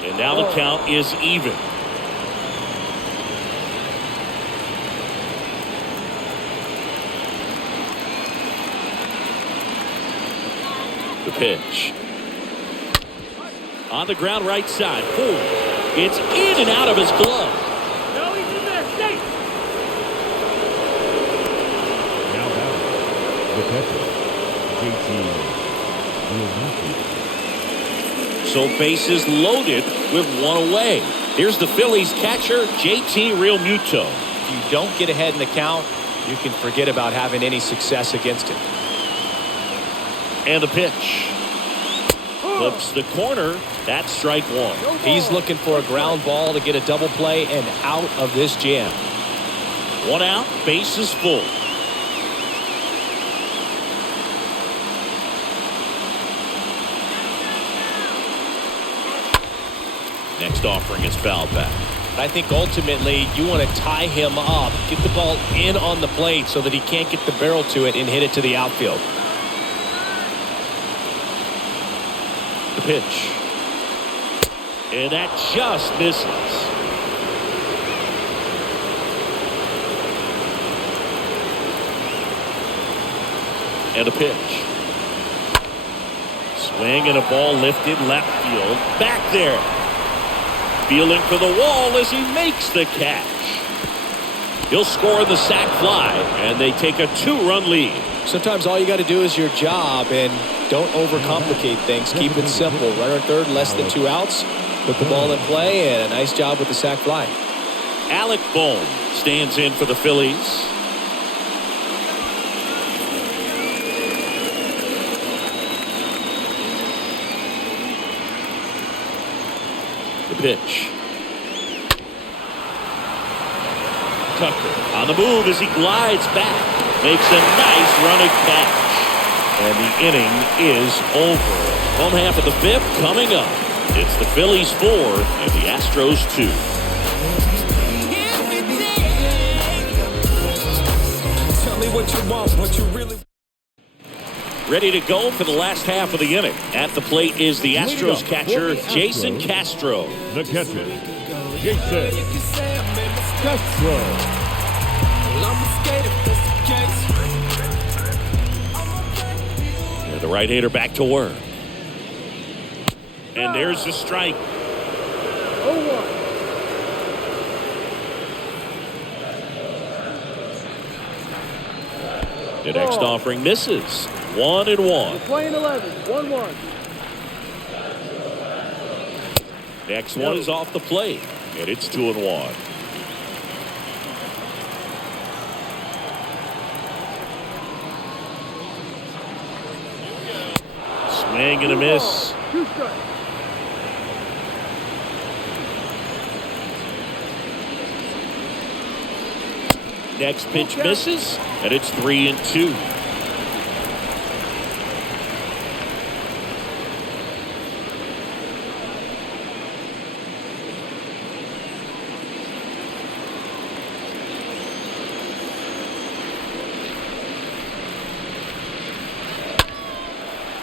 And now the count is even. The pitch. On the ground, right side. Four. It's in and out of his glove. No, he's in there, safe. Now back, the catcher, JT Realmuto. So bases loaded with 1 away. Here's the Phillies catcher, JT Realmuto. If you don't get ahead in the count, you can forget about having any success against him. And the pitch. Flips the corner. That's strike 1. He's looking for a ground ball to get a double play and out of this jam. 1 out, bases full. Next offering is fouled back. I think ultimately you want to tie him up, get the ball in on the plate so that he can't get the barrel to it and hit it to the outfield. The pitch. And that just misses. And a pitch. Swing and a ball lifted left field. Back there. Feeling for the wall as he makes the catch. He'll score the sac fly, and they take a 2-run lead. Sometimes all you got to do is your job, and don't overcomplicate things. Keep it simple. Runner third, less than 2 outs. Put the ball in play, and a nice job with the sac fly. Alec Bohm stands in for the Phillies. The pitch. Tucker on the move as he glides back. Makes a nice running catch. And the inning is over. Home half of the fifth coming up. It's the Phillies 4 and the Astros 2. Tell me what you want, what you really. Ready to go for the last half of the inning. At the plate is the Astros catcher, Jason Castro. The catcher, Jason Castro. And the right-hander back to work. And there's the strike. 0-1. The next offering misses. 1-1. Playing 11. 1-1. Next one is off the plate. And it's 2-1. Swing and a miss. 2 strikes. Next pitch misses, and it's 3-2.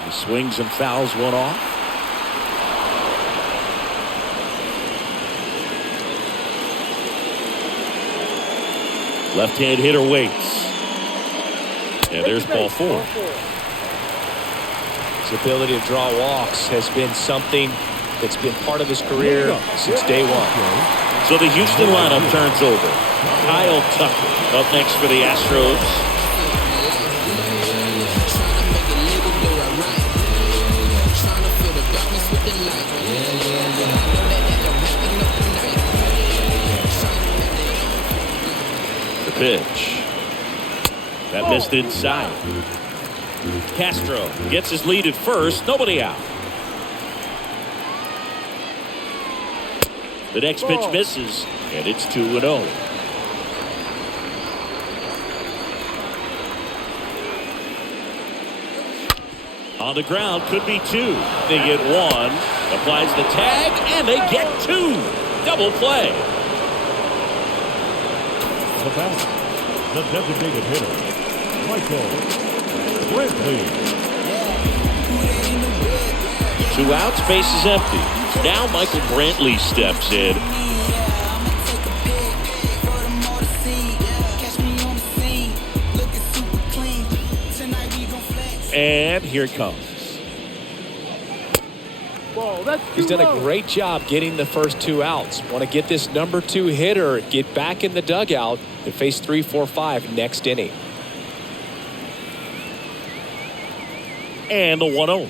He swings and fouls one off. Left-hand hitter waits. And there's ball 4. His ability to draw walks has been something that's been part of his career since day one. So the Houston lineup turns over. Kyle Tucker up next for the Astros. The pitch. That missed inside. Castro gets his lead at first. Nobody out. The next pitch misses, and it's 2-0. On the ground, could be 2. They get 1, applies the tag, and they get 2. Double play. The batter, the designated hitter, Michael Brantley. 2 outs, base is empty. Now Michael Brantley steps in. And here it comes. He's done a great job getting the first 2 outs. Want to get this number 2 hitter, get back in the dugout, and face 3, 4, 5 next inning. And the 1-0.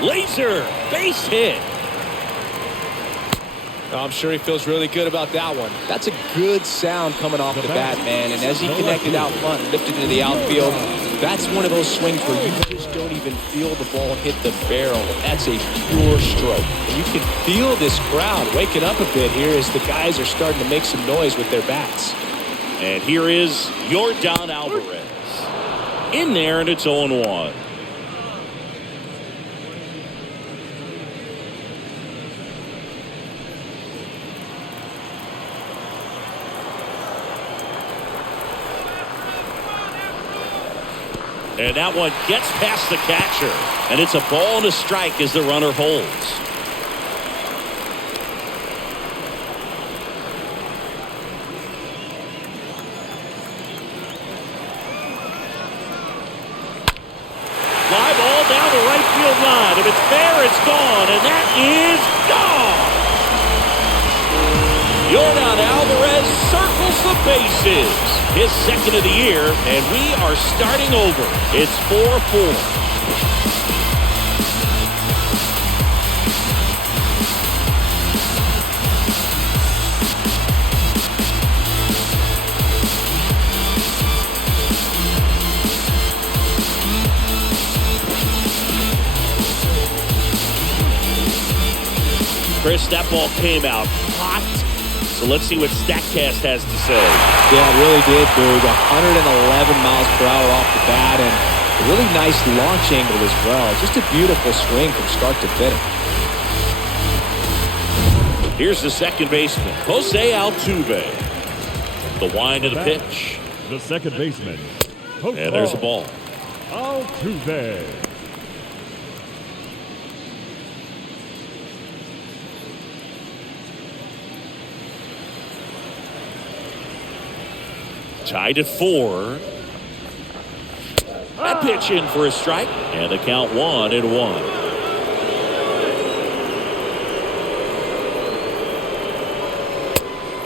Laser base hit. I'm sure he feels really good about that one. That's a good sound coming off the bat, man. And as he connected out front, lifted into the outfield, that's one of those swings where you just don't even feel the ball hit the barrel. That's a pure stroke. And you can feel this crowd waking up a bit here as the guys are starting to make some noise with their bats. And here is Yordan Alvarez. In there, and it's 0-1. And that one gets past the catcher. And it's a ball and a strike as the runner holds. Fly ball down the right field line. If it's fair, it's gone. And that is gone. Yordan Alvarez circles the bases. His second of the year, and we are starting over. It's 4-4. Chris, that ball came out high So let's see what StatCast has to say. Yeah, it really did, Boog. 111 miles per hour off the bat, and a really nice launch angle as well. Just a beautiful swing from start to finish. Here's the second baseman, Jose Altuve. The wind of the pitch. The second baseman. And there's the ball. Altuve. Tied at 4. That pitch in for a strike. And the count 1-1.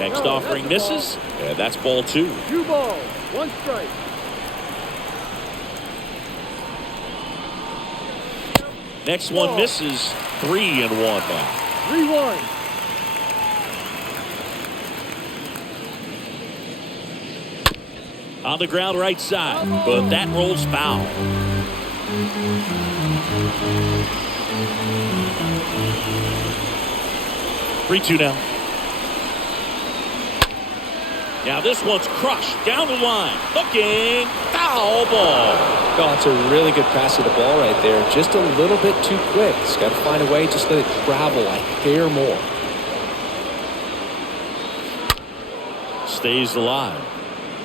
Next offering misses. And that's ball 2. 2 balls, 1 strike. Next one misses. 3-1 now. 3-1. On the ground right side, but that rolls foul. 3-2 now. Now this one's crushed down the line. Looking, foul ball. Oh, it's a really good pass to the ball right there. Just a little bit too quick. He's got to find a way, just let it travel a hair more. Stays alive.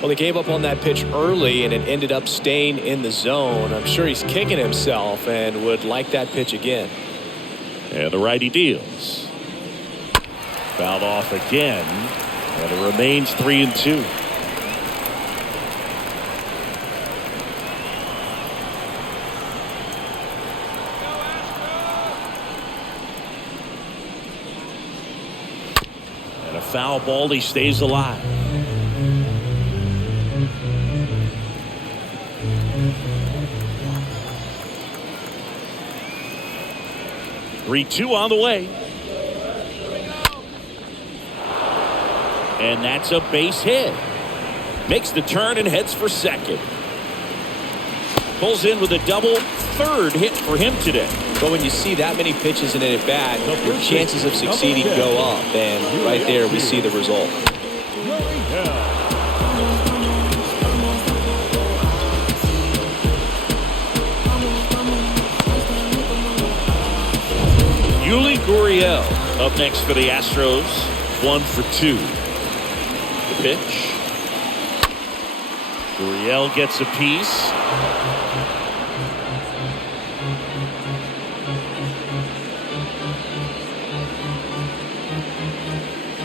Well, he gave up on that pitch early, and it ended up staying in the zone. I'm sure he's kicking himself and would like that pitch again. And the righty deals. Fouled off again. And it remains 3-2. And a foul ball, he stays alive. Three-2 on the way. And that's a base hit. Makes the turn and heads for second. Pulls in with a double. Third hit for him today. But when you see that many pitches in an at-bat, your chances of succeeding go up. And right there, we see the result. Yuli Gurriel up next for the Astros. 1 for 2. The pitch. Gurriel gets a piece.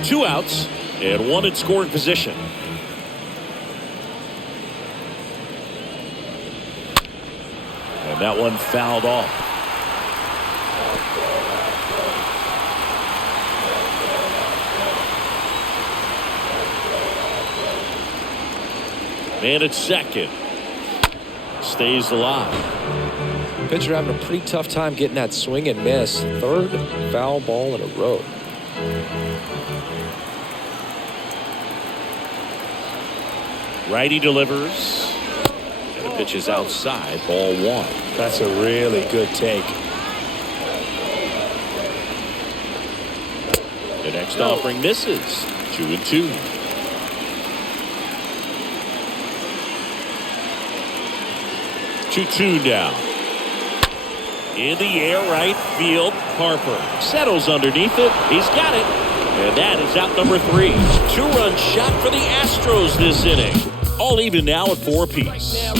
Two outs and one in scoring position. And that one fouled off. Man at second. Stays alive. Pitcher having a pretty tough time getting that swing and miss. Third foul ball in a row. Righty delivers. And the pitch is outside. Ball 1. That's a really good take. The next offering misses. 2-2. Two down. In the air, right field. Harper settles underneath it. He's got it. And that is out number 3. 2-run shot for the Astros this inning. All even now at 4 apiece.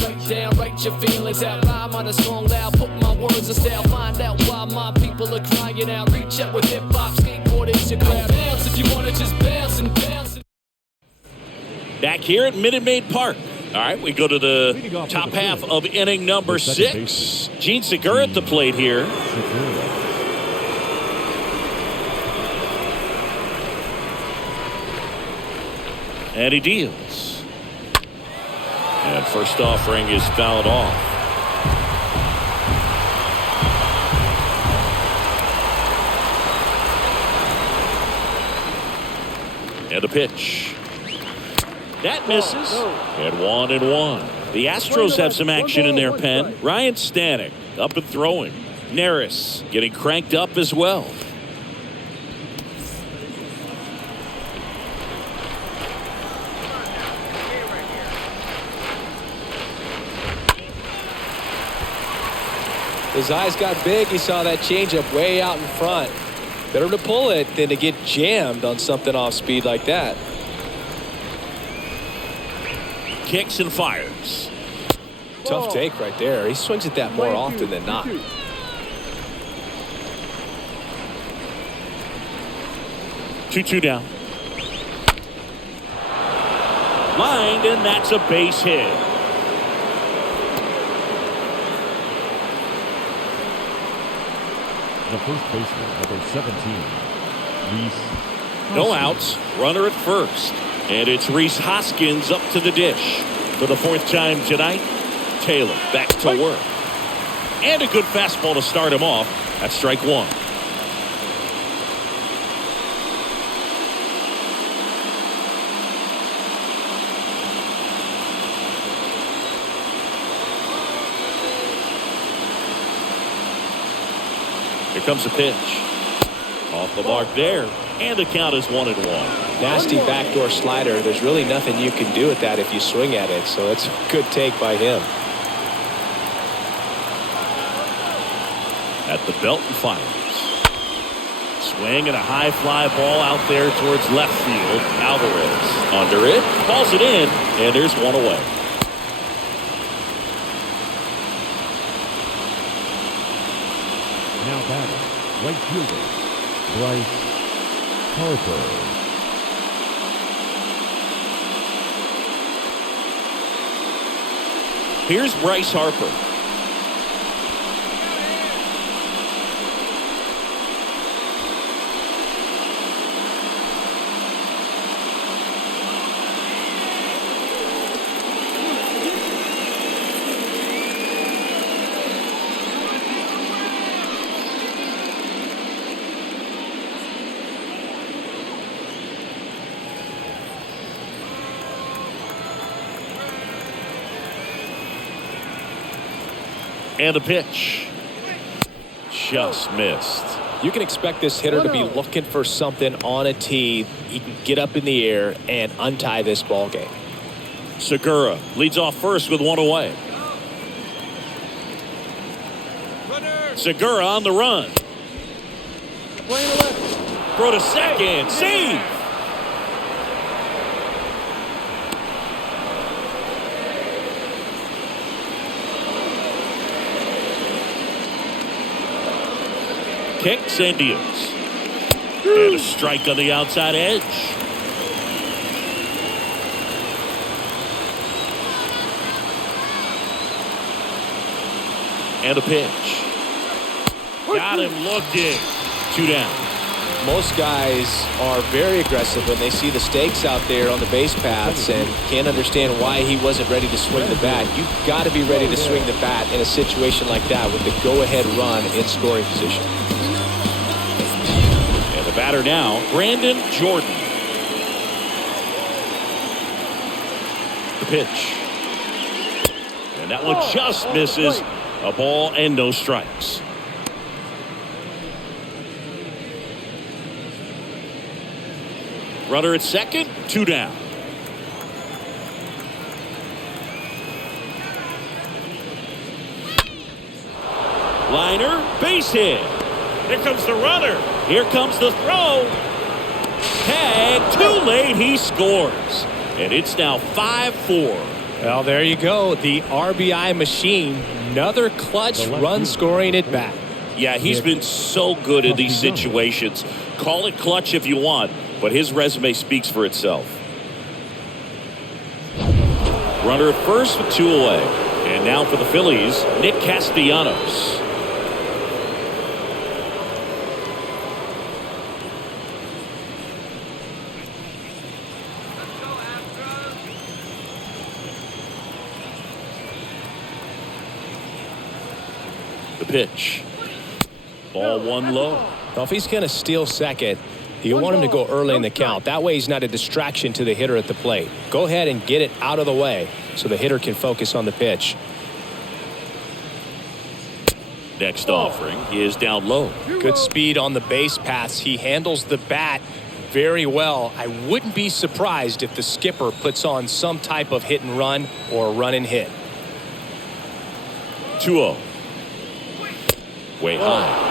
Write your feelings out, rhyme on a song loud, put my words in style, find out why my people are crying out, reach out with hip-hop, skateboard is your crowd, bounce if you want to just bounce and bounce. Back here at Minute Maid Park. All right, we go to the top half of inning number 6. Gene Segura at the plate here. And he deals. And first offering is fouled off. And a pitch. That misses. And 1-1. The Astros have some action in their pen. Ryan Stanek up and throwing. Neris getting cranked up as well. His eyes got big. He saw that changeup way out in front. Better to pull it than to get jammed on something off speed like that. Kicks and fires. Tough take right there. He swings at that more often than not. 2-2 down. Lined, and that's a base hit. The first baseman, number 17, Reese. No outs. Runner at first. And it's Reese Hoskins up to the dish. For the fourth time tonight, Taylor back to work. And a good fastball to start him off. That's strike one. Here comes a pitch. Off the mark there. And the count is 1-1. Nasty backdoor slider. There's really nothing you can do with that if you swing at it. So it's a good take by him. At the belt and fires. Swing and a high fly ball out there towards left field. Alvarez under it. Calls it in. And there's one away. Now batting, right fielder, Bryce Harper. Here's Bryce Harper. And a pitch. Just missed. You can expect this hitter to be looking for something on a tee. He can get up in the air and untie this ball game. Segura leads off first with one away. Segura on the run. Throw to second. Save. Kicks and deals. And a strike on the outside edge. And a pitch. Got him looking. 2 down. Most guys are very aggressive when they see the stakes out there on the base paths and can't understand why he wasn't ready to swing the bat. You've got to be ready to swing the bat in a situation like that with the go-ahead run in scoring position. And the batter now, Brandon Jordan. The pitch. And that one just misses. A ball and no strikes. Runner at second, 2 down. Liner, base hit. Here comes the runner. Here comes the throw. Tag, too late, he scores. And it's now 5-4. Well, there you go. The RBI machine. Another clutch run scoring at bat. Yeah, he's been so good in these situations. Call it clutch if you want, but his resume speaks for itself. Runner at first with 2 away. And now for the Phillies, Nick Castellanos. The pitch. Ball 1 low. Well, if he's going to steal second, you want him to go early in the count. That way he's not a distraction to the hitter at the plate. Go ahead and get it out of the way so the hitter can focus on the pitch. Next offering is down low. Good speed on the base paths. He handles the bat very well. I wouldn't be surprised if the skipper puts on some type of hit and run or run and hit. 2-0. Way high.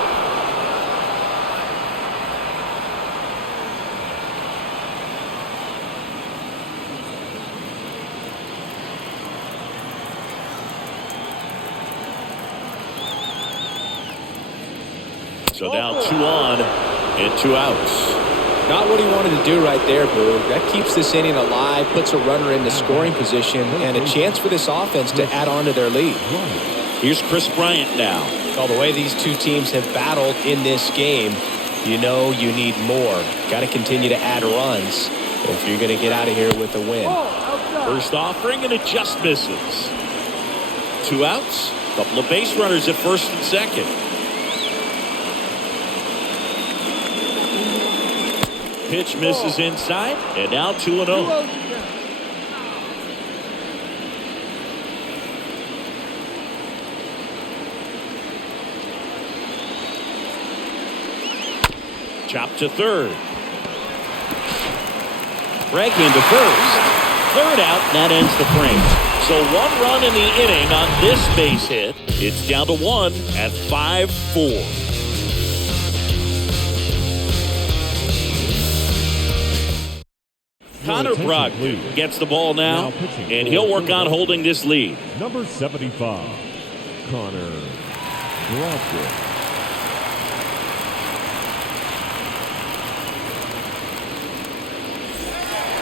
So now 2 on and 2 outs. Not what he wanted to do right there, Boog. That keeps this inning alive, puts a runner into scoring position, and a chance for this offense to add on to their lead. Here's Chris Bryant now. Well, the way these two teams have battled in this game, you know you need more. Got to continue to add runs if you're going to get out of here with a win. First offering, and it just misses. 2 outs. Couple of base runners at first and second. Pitch misses inside, and now 2-0. Chop to third. Bregman to first. Third out, and that ends the frame. So 1 run in the inning on this base hit. It's down to 1 at 5-4. Connor Brogdon gets the ball now, and he'll work on holding this lead. Number 75, Connor Brogdon.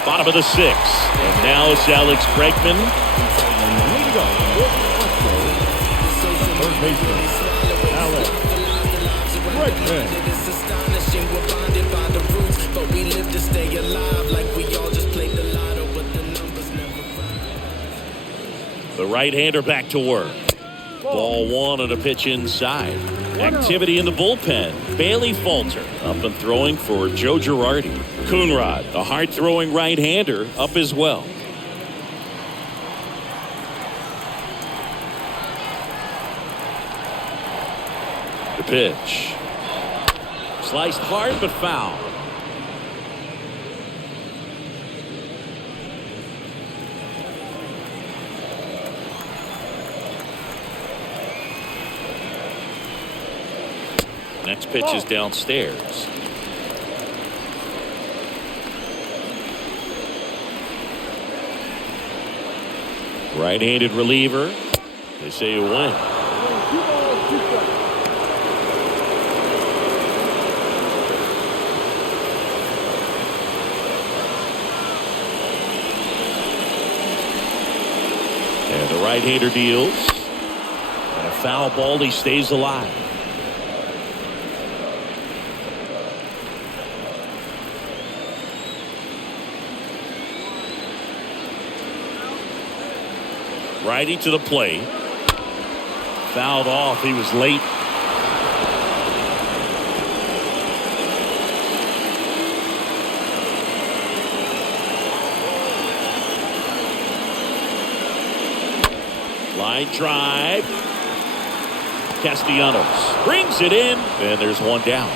Bottom of the 6th, and now it's Alex Bregman. Leading off third baseman, Alex Bregman. But we live to stay alive like we all just played the lotto, but the numbers never rhyme. The right-hander back to work. Ball 1 on a pitch inside. Activity in the bullpen. Bailey Falter up and throwing for Joe Girardi. Coonrod, a hard-throwing right-hander, up as well. The pitch. Sliced hard but foul. Next pitch is downstairs. Right-handed reliever. They say a win. And the right-hander deals. And a foul ball. He stays alive. Righty to the plate. Fouled off. He was late. Line drive. Castellanos brings it in, and there's 1 down.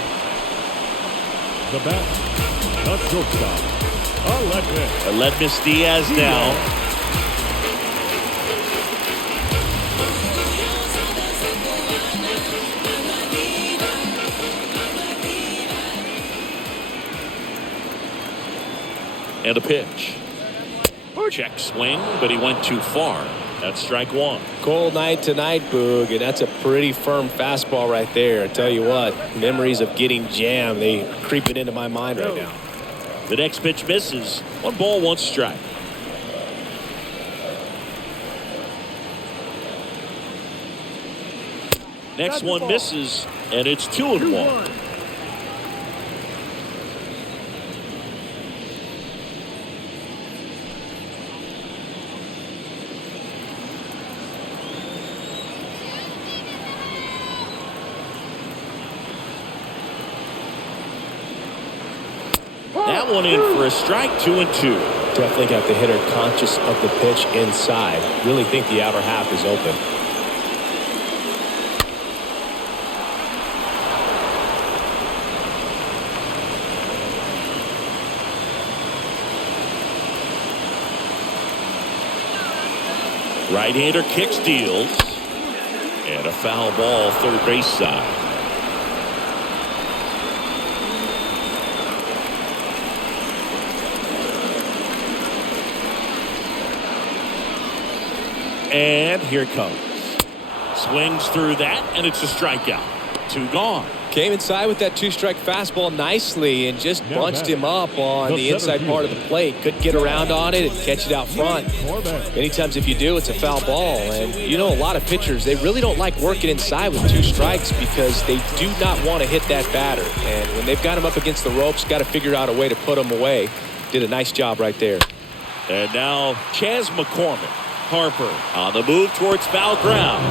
The bat, the shortstop, Aledmys Diaz now. And a pitch. Check swing, but he went too far. That's strike 1. Cold night tonight, Boog, and that's a pretty firm fastball right there. I tell you what, memories of getting jammed, they creeping into my mind right now. The next pitch misses. 1 ball, 1 strike. Next one misses, and it's 2-1. That one in for a strike, 2-2. Definitely got the hitter conscious of the pitch inside. Really think the outer half is open. Right-hander kicks, deals. And a foul ball, third base side. And here it comes. Swings through that, and it's a strikeout. 2 gone. Came inside with that 2-strike fastball nicely and just bunched him up on the inside part of the plate. Couldn't get around on it and catch it out front. Many times if you do, it's a foul ball. And you know, a lot of pitchers, they really don't like working inside with 2 strikes because they do not want to hit that batter. And when they've got him up against the ropes, got to figure out a way to put him away. Did a nice job right there. And now Chas McCormick. Harper on the move towards foul ground.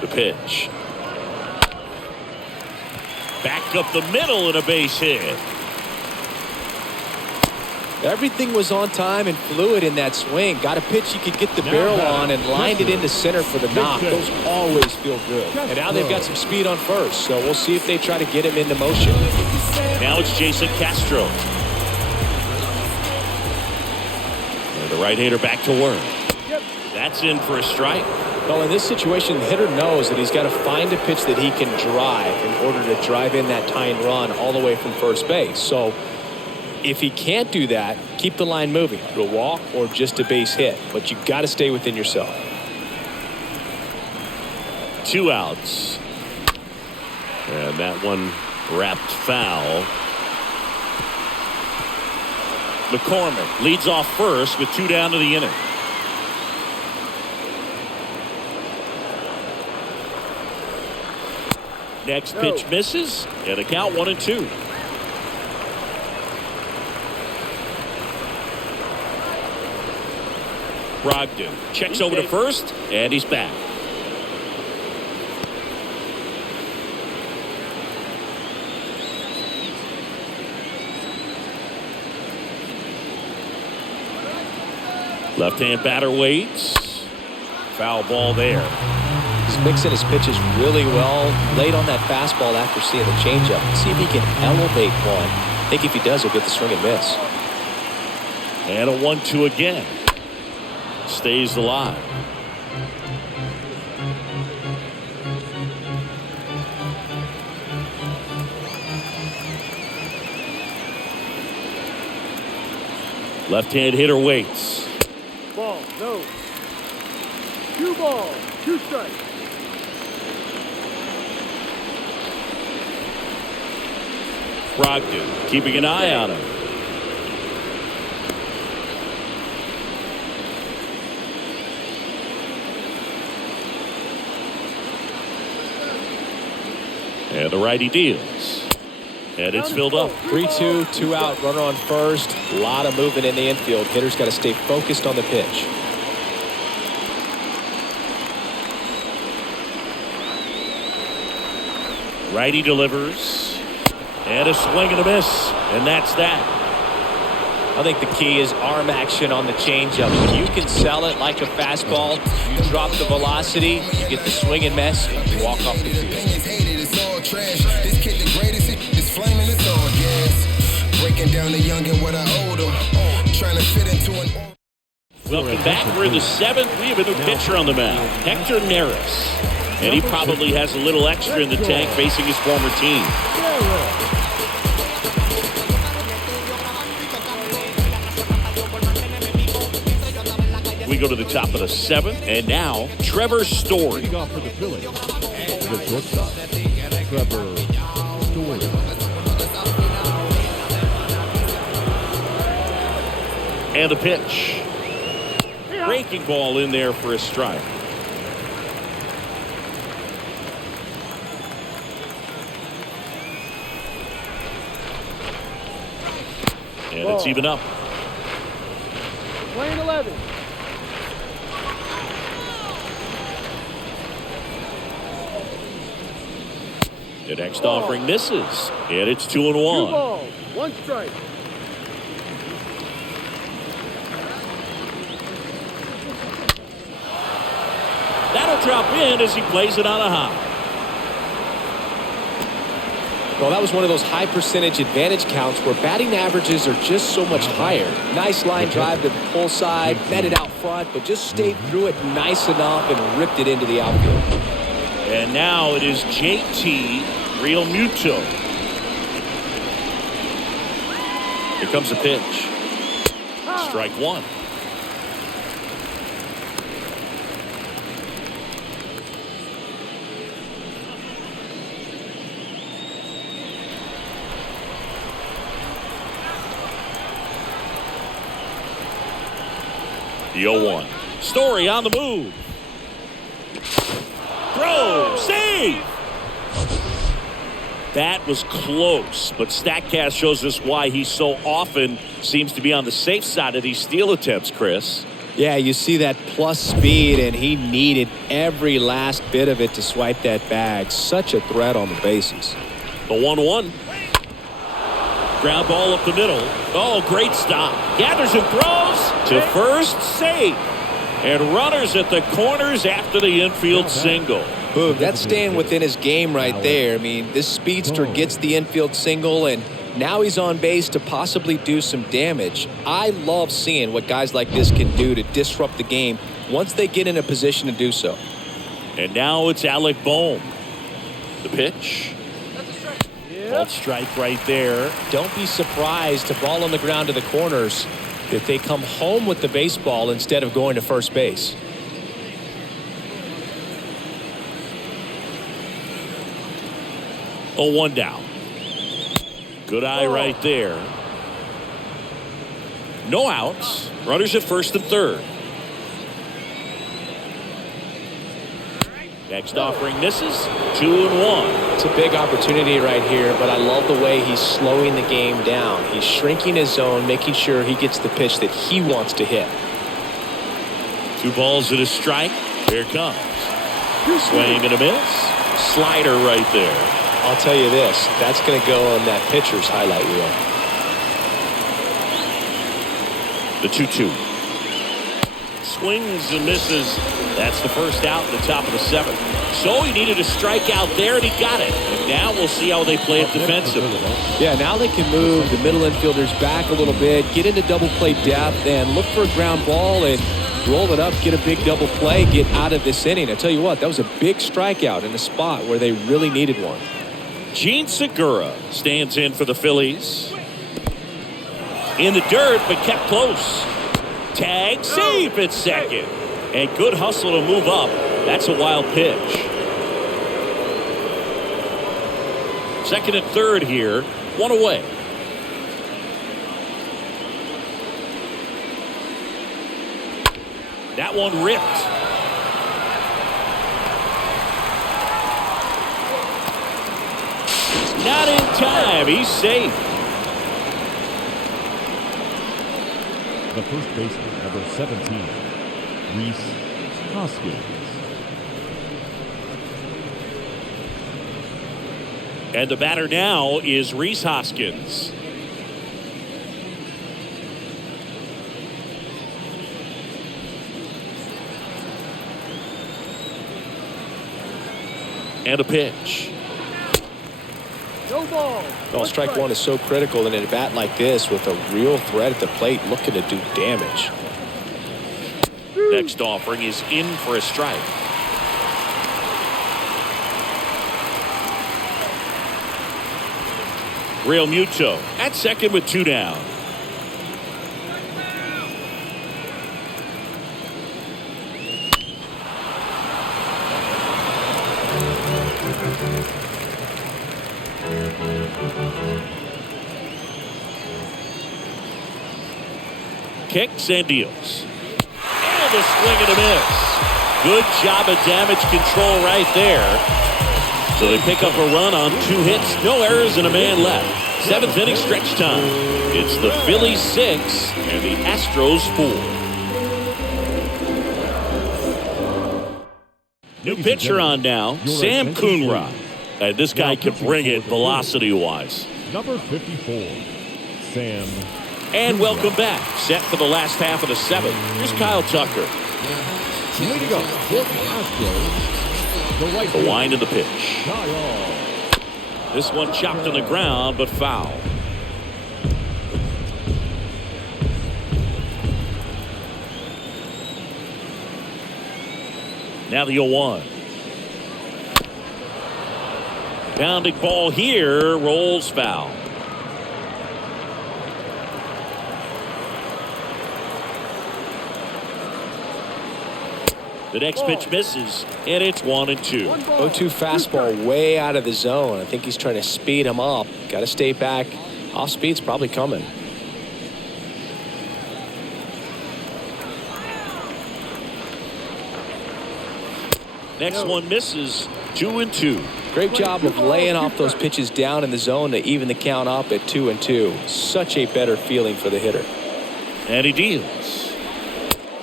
The pitch. Back up the middle and a base hit. Everything was on time and fluid in that swing. Got a pitch you could get the barrel on and lined it into center for the knock. Those always feel good. And now they've got some speed on first, so we'll see if they try to get him into motion. Now it's Jason Castro. And the right-hander back to work. That's in for a strike. Well, in this situation, the hitter knows that he's got to find a pitch that he can drive in order to drive in that tying run all the way from first base. So if he can't do that, keep the line moving to a walk or just a base hit. But you've got to stay within yourself. 2 outs. And that one wrapped foul. McCormick leads off first with 2 down to the inning. Next pitch misses, and a count 1-2. Brogdon checks over to first, and he's back. Left-hand batter waits. Foul ball there. He's mixing his pitches really well. Late on that fastball after seeing the changeup. See if he can elevate one. I think if he does, he'll get the swing and miss. And a 1-2 again. Stays alive. Left-hand hitter waits. Ball, no. 2 balls, 2 strikes. Brogdon keeping an eye on him. And the righty deals. And it's filled up. 3-2, 2 out, runner on first. A lot of movement in the infield. Hitter's got to stay focused on the pitch. Righty delivers. And a swing and a miss. And that's that. I think the key is arm action on the changeup. When you can sell it like a fastball, you drop the velocity, you get the swing and miss, and you walk off the field. Welcome back. We're in the 7th. We have a new pitcher on the mound, Hector Neris. And he probably has a little extra in the tank facing his former team. We go to the top of the 7th, and now Trevor Story. Leading off for the Phillies, the shortstop, Trevor Story. And the pitch. Breaking ball in there for a strike. And it's even up. Playing 11. The next offering misses. And it's 2-1. 2 balls, 1 strike. That'll drop in as he plays it on a high. Well, that was one of those high percentage advantage counts where batting averages are just so much higher. Nice line drive to the pull side, met it out front, but just stayed through it nice enough and ripped it into the outfield. And now it is JT Realmuto. Here comes a pitch. Strike one. The 0-1. Story on the move. Throw. Save. That was close, but StatCast shows us why he so often seems to be on the safe side of these steal attempts, Chris. Yeah, you see that plus speed, and he needed every last bit of it to swipe that bag. Such a threat on the bases. The 1-1. Ground ball up the middle. Oh, great stop. Gathers and throws to first, safe. And runners at the corners after the infield single. Boom, that's staying within his game right there. I mean, this speedster gets the infield single, and now he's on base to possibly do some damage. I love seeing what guys like this can do to disrupt the game once they get in a position to do so. And now it's Alec Bohm. The pitch. Ball strike right there. Don't be surprised to ball on the ground to the corners that they come home with the baseball instead of going to first base. Oh, 1 down. Good eye right there. No outs. Runners at first and third. Next offering misses. 2-1. It's a big opportunity right here, but I love the way he's slowing the game down. He's shrinking his zone, making sure he gets the pitch that he wants to hit. 2 balls and a strike. Here it comes. Swing and a miss. Slider right there. I'll tell you this, that's going to go on that pitcher's highlight reel. The 2-2. Swings and misses. That's the first out in the top of the 7th. So he needed a strikeout there, and he got it. And now we'll see how they play it defensively. Yeah, now they can move the middle infielders back a little bit, get into double play depth, and look for a ground ball and roll it up, get a big double play, get out of this inning. I tell you what, that was a big strikeout in a spot where they really needed one. Gene Segura stands in for the Phillies. In the dirt, but kept close. Tag, safe at second. And good hustle to move up. That's a wild pitch. Second and third here. 1 away. That one ripped. Not in time. He's safe. The first baseman, number 17, Rhys Hoskins. And the batter now is Rhys Hoskins. And a pitch. No ball. Well, strike one is so critical in a bat like this with a real threat at the plate looking to do damage. Next offering is in for a strike. Realmuto at second with 2 down. Kicks and deals. And a swing and a miss. Good job of damage control right there. So they pick up a run on 2 hits, no errors, and a man left. 7th inning stretch time. It's the Phillies 6 and the Astros 4. New pitcher on now, Sam Coonrod. This guy can bring it velocity-wise. Number 54, Sam. And welcome back. Set for the last half of the 7th. Here's Kyle Tucker. Leading up for the Astros, the right The wind of the pitch. Kyle. This one chopped on the ground, but foul. Now the 0-1. Pounding ball here, rolls foul. The next pitch misses, and it's 1-2. 0-2 fastball way out of the zone. I think he's trying to speed him up. Got to stay back. Off speed's probably coming. Next one misses, 2-2. Great job of laying off those pitches down in the zone to even the count up at 2-2. Such a better feeling for the hitter. And he deals.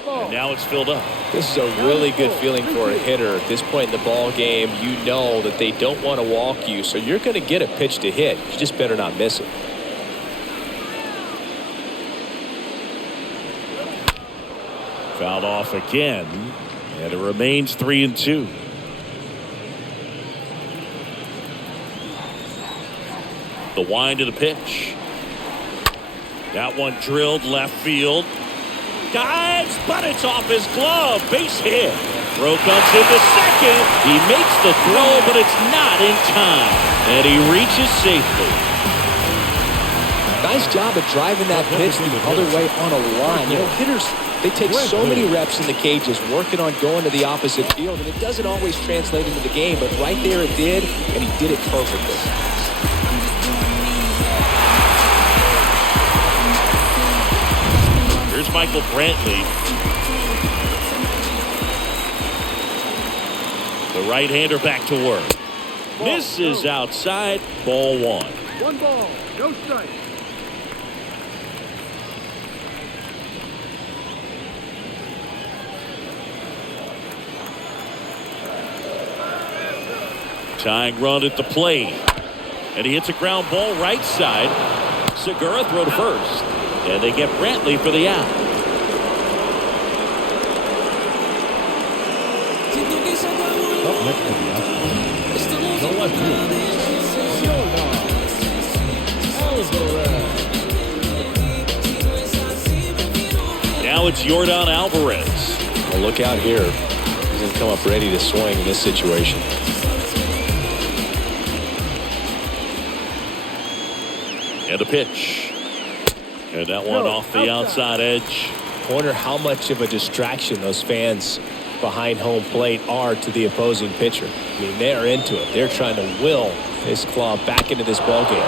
And now it's filled up. This is a really good feeling for a hitter at this point in the ball game. You know that they don't want to walk you, so you're going to get a pitch to hit. You just better not miss it. Fouled off again, and it remains 3-2. The wind of the pitch. That one drilled left field. Dives, but it's off his glove. Base hit. Throw comes into second. He makes the throw, but it's not in time. And he reaches safely. Nice job of driving that pitch the other way on a line. You know, hitters, they take so many reps in the cages working on going to the opposite field, and it doesn't always translate into the game, but right there it did, and he did it perfectly. Here's Michael Brantley. The right-hander back to work. Misses outside. Ball 1. 1 ball, no strike. Tying run at the plate. And he hits a ground ball right side. Segura throw to first. And they get Brantley for the out. Up next to the Astros, the left fielder. Now it's Yordan Alvarez. Well, look out here. He's going to come up ready to swing in this situation. And the pitch. And that one off the outside edge. I wonder how much of a distraction those fans behind home plate are to the opposing pitcher. I mean, they are into it. They're trying to will this club back into this ball game.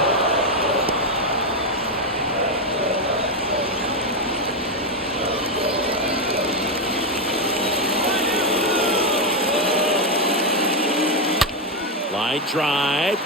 Line drive.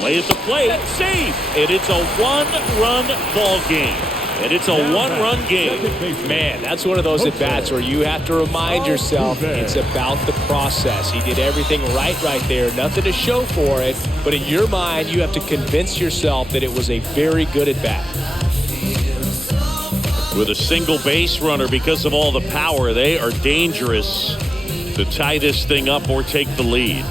Play at the plate, safe, and it's a one-run ball game. And it's a one-run game. Man, that's one of those at-bats where you have to remind yourself it's about the process. He did everything right there. Nothing to show for it. But in your mind, you have to convince yourself that it was a very good at-bat. With a single base runner, because of all the power, they are dangerous to tie this thing up or take the lead.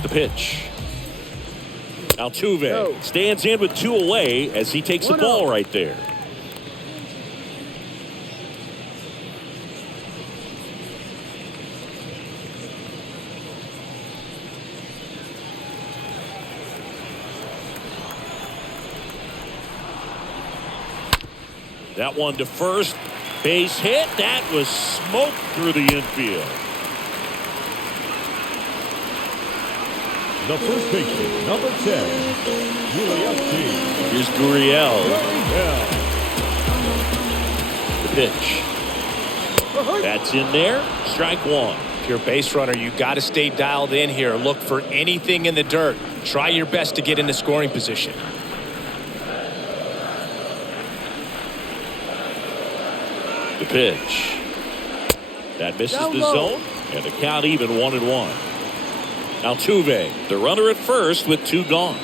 The pitch. Altuve stands in with 2 away as he takes the ball right there. That one to first. Base hit. That was smoked through the infield. The first baseman, number 10, Here's Gurriel. The pitch. That's in there. Strike 1. If you're a base runner, you got to stay dialed in here. Look for anything in the dirt. Try your best to get into scoring position. The pitch. That misses the zone, and the count even 1-1. Altuve, the runner at first with 2 gone.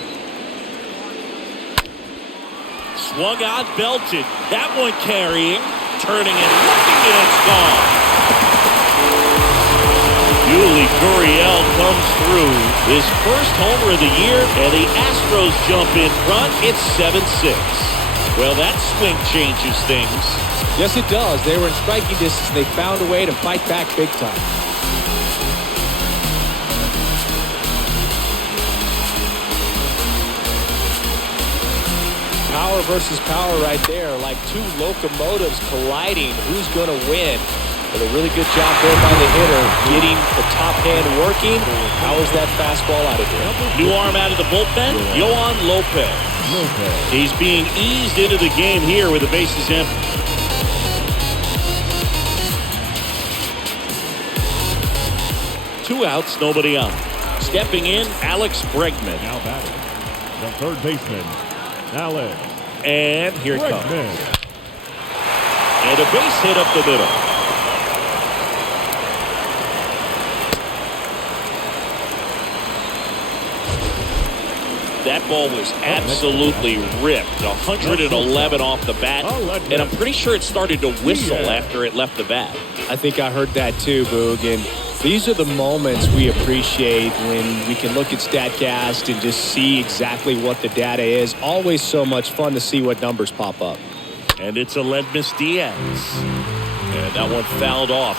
Swung out, belted. That one carrying, turning and looking, and it's gone. Yuli Gurriel comes through. His first homer of the year, and the Astros jump in front. It's 7-6. Well, that swing changes things. Yes, it does. They were in striking distance. They found a way to fight back big time. Power versus power right there, like 2 locomotives colliding. Who's going to win? But a really good job there by the hitter, getting the top hand working. How is that fastball out of here? New arm out of the bullpen, Yohan Lopez. He's being eased into the game here with the bases empty. Two outs, nobody on. Stepping in, Alex Bregman. Now batting, the third baseman, Alex. And here it Bregman. comes. And a base hit up the middle. That ball was absolutely ripped. 111 off the bat. And I'm pretty sure it started to whistle after it left the bat. I think I heard that too, Boog. And these are the moments we appreciate when we can look at StatCast and just see exactly what the data is. Always so much fun to see what numbers pop up. And it's Aledmys Diaz. And that one fouled off.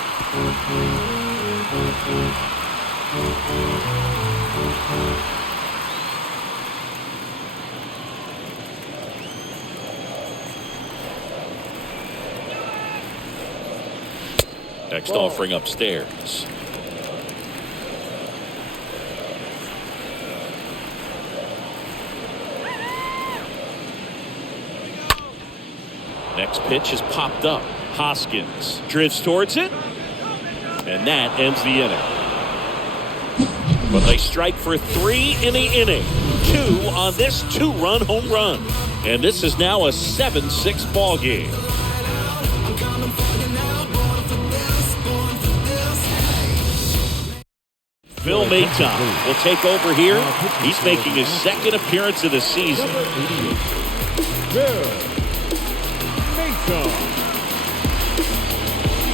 Next offering upstairs. Next pitch is popped up. Hoskins drifts towards it. And that ends the inning. But they strike for 3 in the inning. 2 on this 2-run home run. And this is now a 7-6 ball game. Phil Maton will take over here. He's making his second appearance of the season.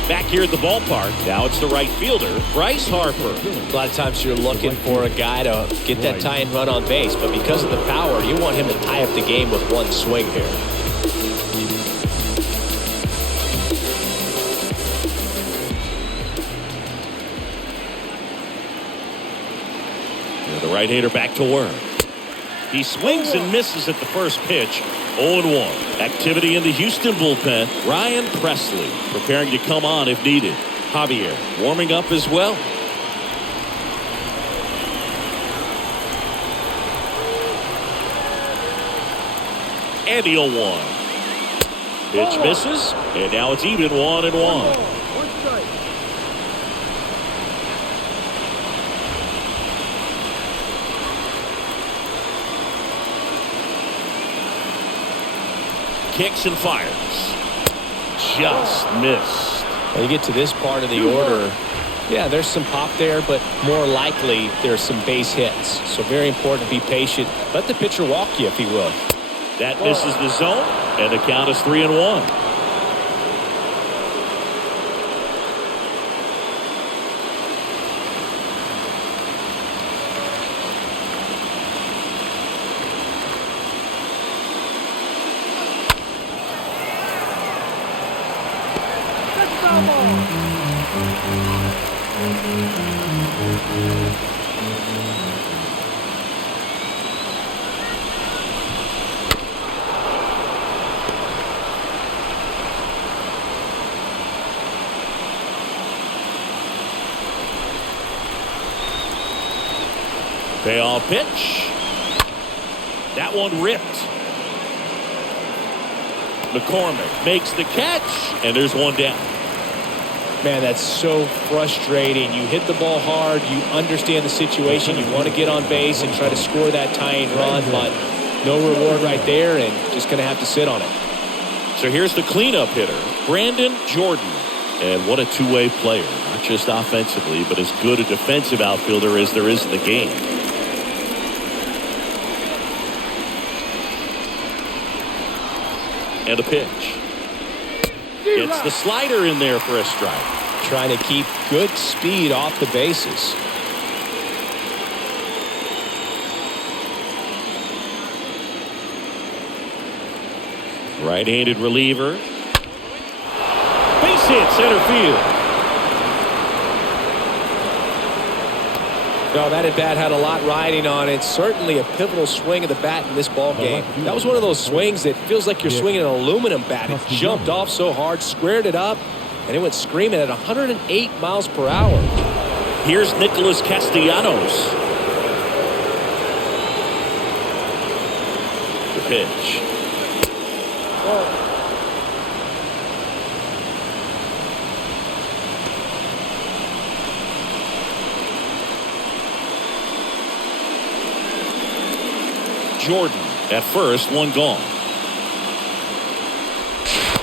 Back here at the ballpark, now it's the right fielder, Bryce Harper. A lot of times you're looking for a guy to get that tie and run on base, but because of the power, you want him to tie up the game with one swing here. The right-hander back to work. He swings and misses at the first pitch. 0-1. Activity in the Houston bullpen. Ryan Presley preparing to come on if needed. Javier warming up as well. And the 0-1. Pitch misses, and now it's even 1-1. Kicks and fires. Just missed. When you get to this part of the order, yeah, there's some pop there, but more likely there's some base hits. So very important to be patient. Let the pitcher walk you if he will. That misses the zone, and the count is 3-1. Payoff pitch. That one ripped. McCormick makes the catch, and there's one down. Man, that's so frustrating. You hit the ball hard. You understand the situation. You want to get on base and try to score that tying run, but no reward right there, and just going to have to sit on it. So here's the cleanup hitter, Brandon Jordan. And what a two-way player, not just offensively, but as good a defensive outfielder as there is in the game. And a pitch. Gets the slider in there for a strike. Trying to keep good speed off the bases. Right-handed reliever. Base hit center field. No, that at bat had a lot riding on it. Certainly a pivotal swing of the bat in this ball game. That was one of those swings that feels like you're swinging an aluminum bat. It jumped off so hard, squared it up, and it went screaming at 108 miles per hour. Here's Nicholas Castellanos. The pitch. Jordan at first, one gone.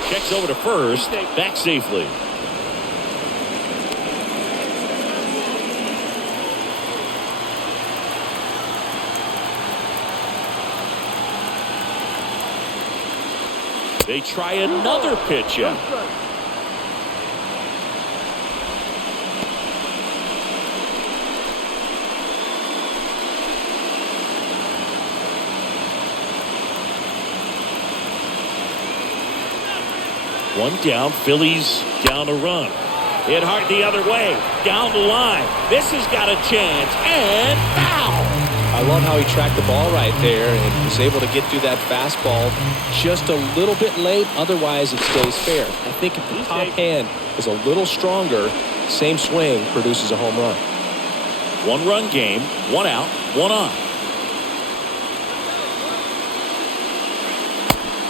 Checks over to first, back safely. They try another pitch out. One down, Phillies down a run. Hit hard the other way, down the line. This has got a chance, and foul. I love how he tracked the ball right there and was able to get through that fastball just a little bit late. Otherwise, it stays fair. I think if the top hand is a little stronger, same swing produces a home run. One-run game, one out, one on.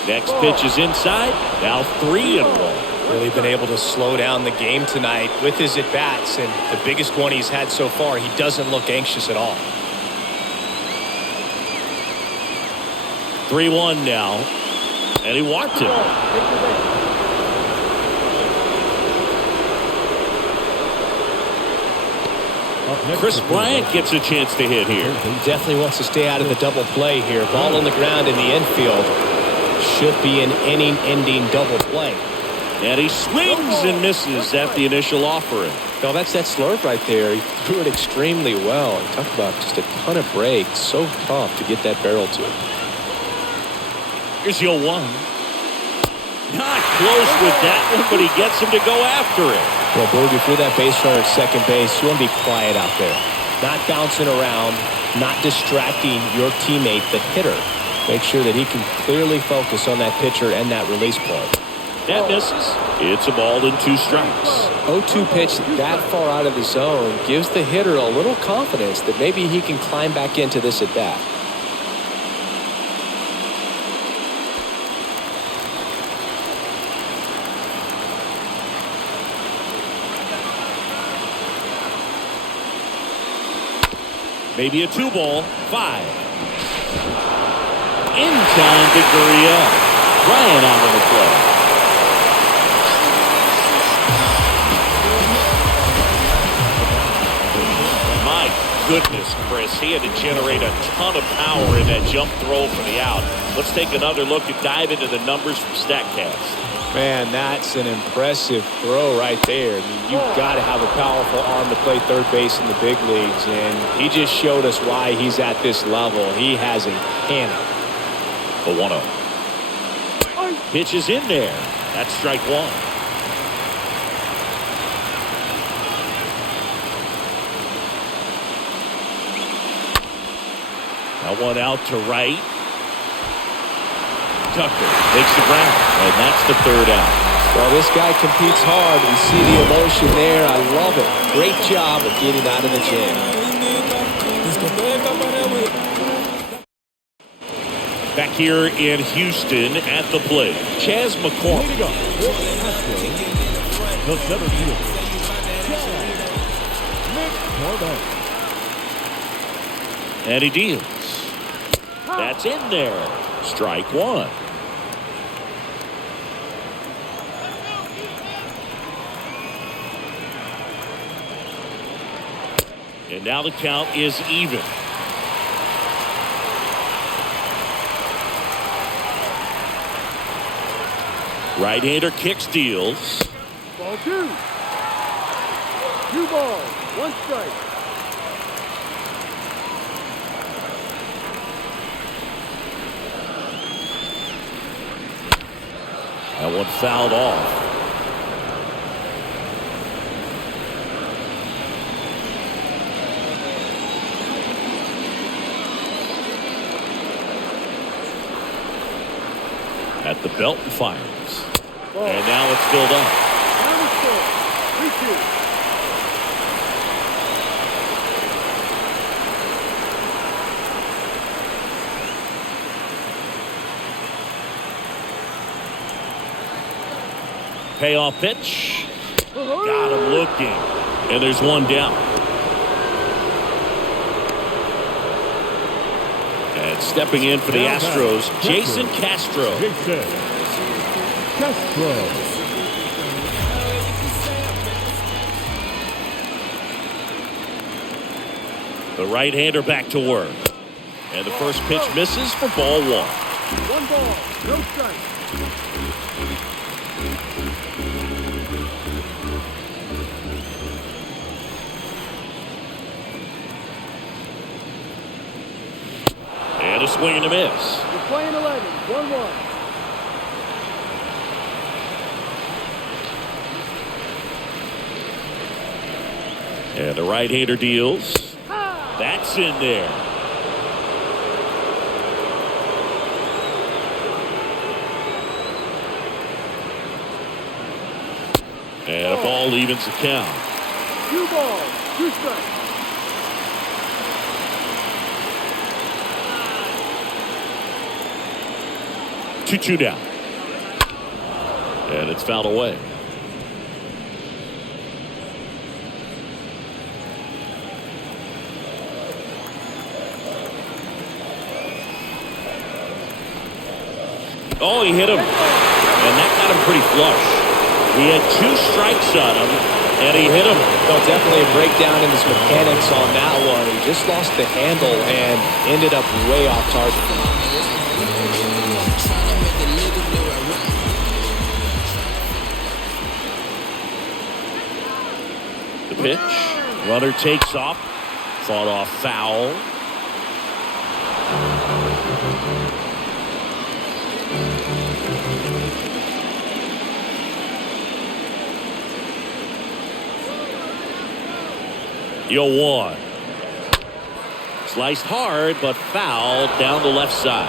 Next pitch is inside. Now 3-1. Really been able to slow down the game tonight with his at-bats, and the biggest one he's had so far, he doesn't look anxious at all. 3-1 now, and he walked him. Chris Bryant gets a chance to hit here. Definitely wants to stay out of the double play here. Ball on the ground in the infield. Should be an inning-ending double play. And he swings and misses at the initial offering. No, that's that slurve right there. He threw it extremely well. Talk about just a ton of breaks. So tough to get that barrel to. Here's 0-1. Not close with that one, but he gets him to go after it. Well, Borg, if you're that base runner at second base, you want to be quiet out there. Not bouncing around, not distracting your teammate, the hitter. Make sure that he can clearly focus on that pitcher and that release point. That misses. It's a ball and 2 strikes. 0-2 pitch that far out of the zone gives the hitter a little confidence that maybe he can climb back into this at bat. Maybe a 2-ball, 5. In time to Gurriel. Bryant out on the play. My goodness, Chris, he had to generate a ton of power in that jump throw for the out. Let's take another look and dive into the numbers from StatCast. Man, that's an impressive throw right there. I mean, you've got to have a powerful arm to play third base in the big leagues, and he just showed us why he's at this level. He has a cannon. The 1-0. Pitch is in there. That's strike 1. Now one out to right. Tucker makes the ground, and that's the 3rd out. Well, this guy competes hard. We see the emotion there. I love it. Great job of getting out of the jam. Back here in Houston at the plate, Chas McCormick. Leading up for the Astros, the center fielder, Nick Corbett. And he deals. That's in there. Strike 1. And now the count is even. Right-hander kicks, deals. Ball 2. 2 balls, 1 strike. That one fouled off. At the belt and fires. Ball. And now it's filled up. Counter score, 3-2. Payoff pitch. Got him looking. And there's one down. And stepping in for the Astros, Jason Castro. Jason Castro. The right-hander back to work. And the first pitch misses for ball 1. 1 ball, no strike. And a swing and a miss. We're playing 11, 1-1. And the right-hander deals. That's in there. And a ball evens the count. 2 balls, 2 strikes. Two down. And it's fouled away. Oh, he hit him. And that got him pretty flush. He had 2 strikes on him, and he hit him. Well, definitely a breakdown in his mechanics on that one. He just lost the handle and ended up way off target. The pitch. Runner takes off. Fought off foul. The 0-1. Sliced hard, but fouled down the left side.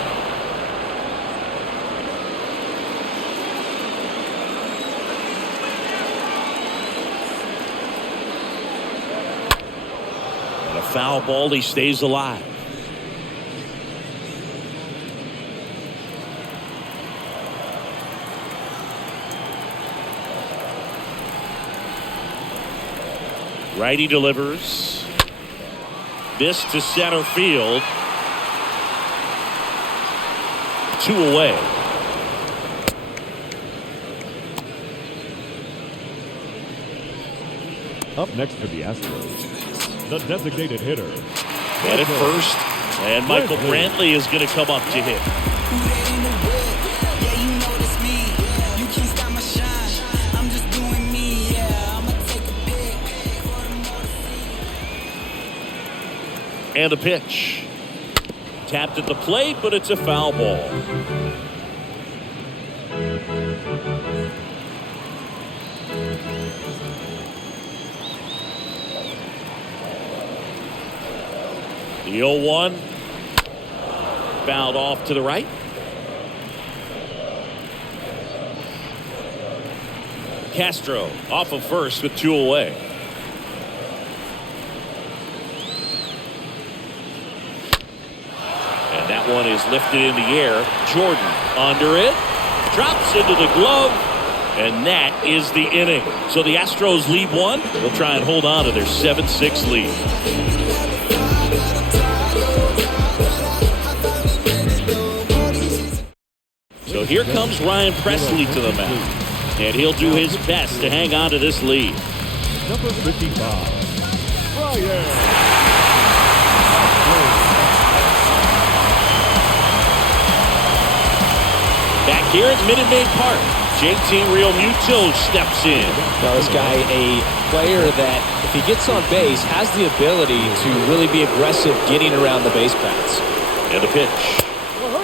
And a foul ball, he stays alive. Righty delivers. This to center field. 2 away. Up next for the Astros, the designated hitter. And at first, and Michael Brantley is going to come up to hit. And the pitch. Tapped at the plate, but it's a foul ball. The 0-1. Fouled off to the right. Castro off of first with 2 away. That one is lifted in the air. Jordan under it. Drops into the glove. And that is the inning. So the Astros lead 1. They'll try and hold on to their 7-6 lead. So here comes Ryan Presley to the mound. And he'll do his best to hang on to this lead. Number 55, Ryan Back here at Minute Maid Park, JT Realmuto steps in. Now this guy, a player that if he gets on base, has the ability to really be aggressive getting around the base paths. And a pitch.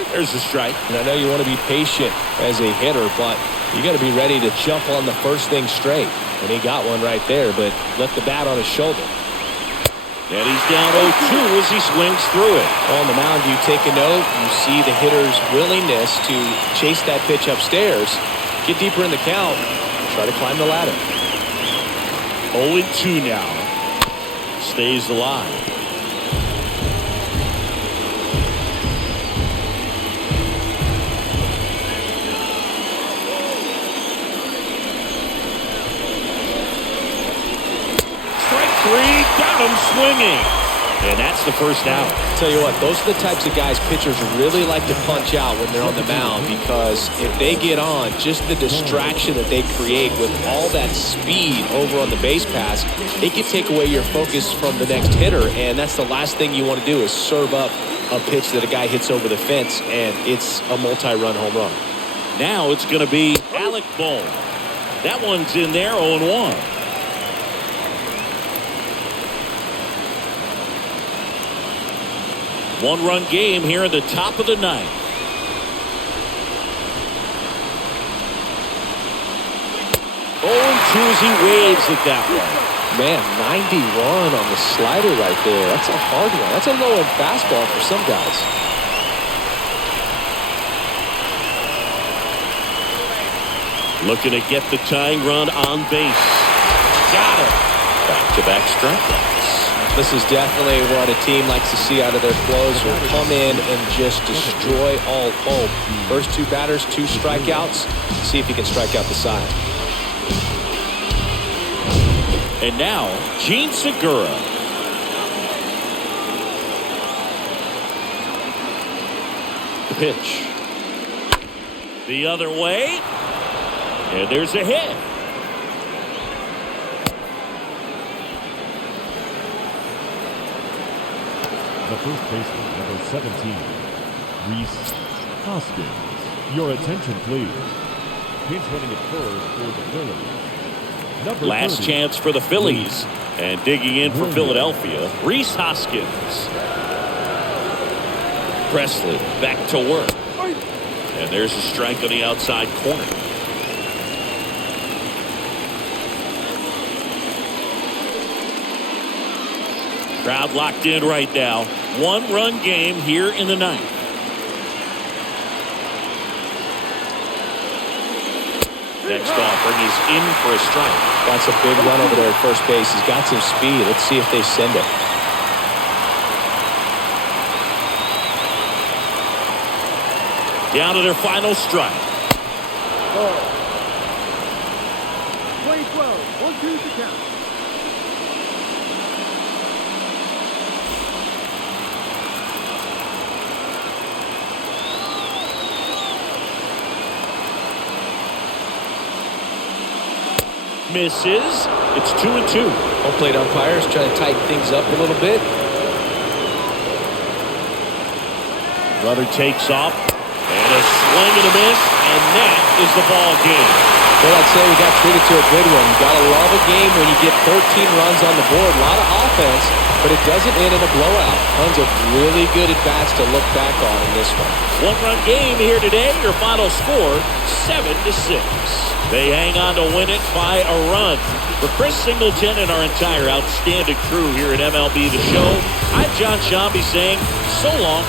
There's a strike. And I know you want to be patient as a hitter, but you got to be ready to jump on the first thing straight. And he got one right there, but left the bat on his shoulder. And he's down 0-2 as he swings through it. On the mound, you take a note. You see the hitter's willingness to chase that pitch upstairs, get deeper in the count, try to climb the ladder. 0-2 now. Stays alive. Got him swinging. And that's the first out. Tell you what, those are the types of guys pitchers really like to punch out when they're on the mound, because if they get on, just the distraction that they create with all that speed over on the base pass, it can take away your focus from the next hitter, and that's the last thing you want to do is serve up a pitch that a guy hits over the fence, and it's a multi-run home run. Now it's going to be Alec Bohm. That one's in there, 0-1. One-run game here at the top of the ninth. As he waves at that one. Man, 91 on the slider right there. That's a hard one. That's a low-end fastball for some guys. Looking to get the tying run on base. Got it. Back-to-back strikeouts. This is definitely what a team likes to see out of their closer. Come in and just destroy all hope. First two batters, 2 strikeouts. See if he can strike out the side. And now, Gene Segura. The pitch. The other way. And there's a hit. The first baseman, number 17, Rhys Hoskins. Your attention, please. Pinch running at first for the Phillies. Number Last 30, chance for the Phillies. And digging in for Philadelphia, Rhys Hoskins. Presley back to work. And there's a strike on the outside corner. Crowd locked in right now. One-run game here in the ninth. Next offering is in for a strike. That's a big run over there at first base. He's got some speed. Let's see if they send it. Down to their final strike. 20-12, 1-2 to count. Misses. It's 2-2. Home plate umpires trying to tighten things up a little bit. Runner takes off. And a swing and a miss. And that is the ball game. Well, I'd say we got treated to a good one. You got to love a game when you get 13 runs on the board. A lot of offense, but it doesn't end in a blowout. Tons of really good at-bats to look back on in this one. One-run game here today. Your final score, 7-6. They hang on to win it by a run. For Chris Singleton and our entire outstanding crew here at MLB The Show, I'm John Shambi saying so long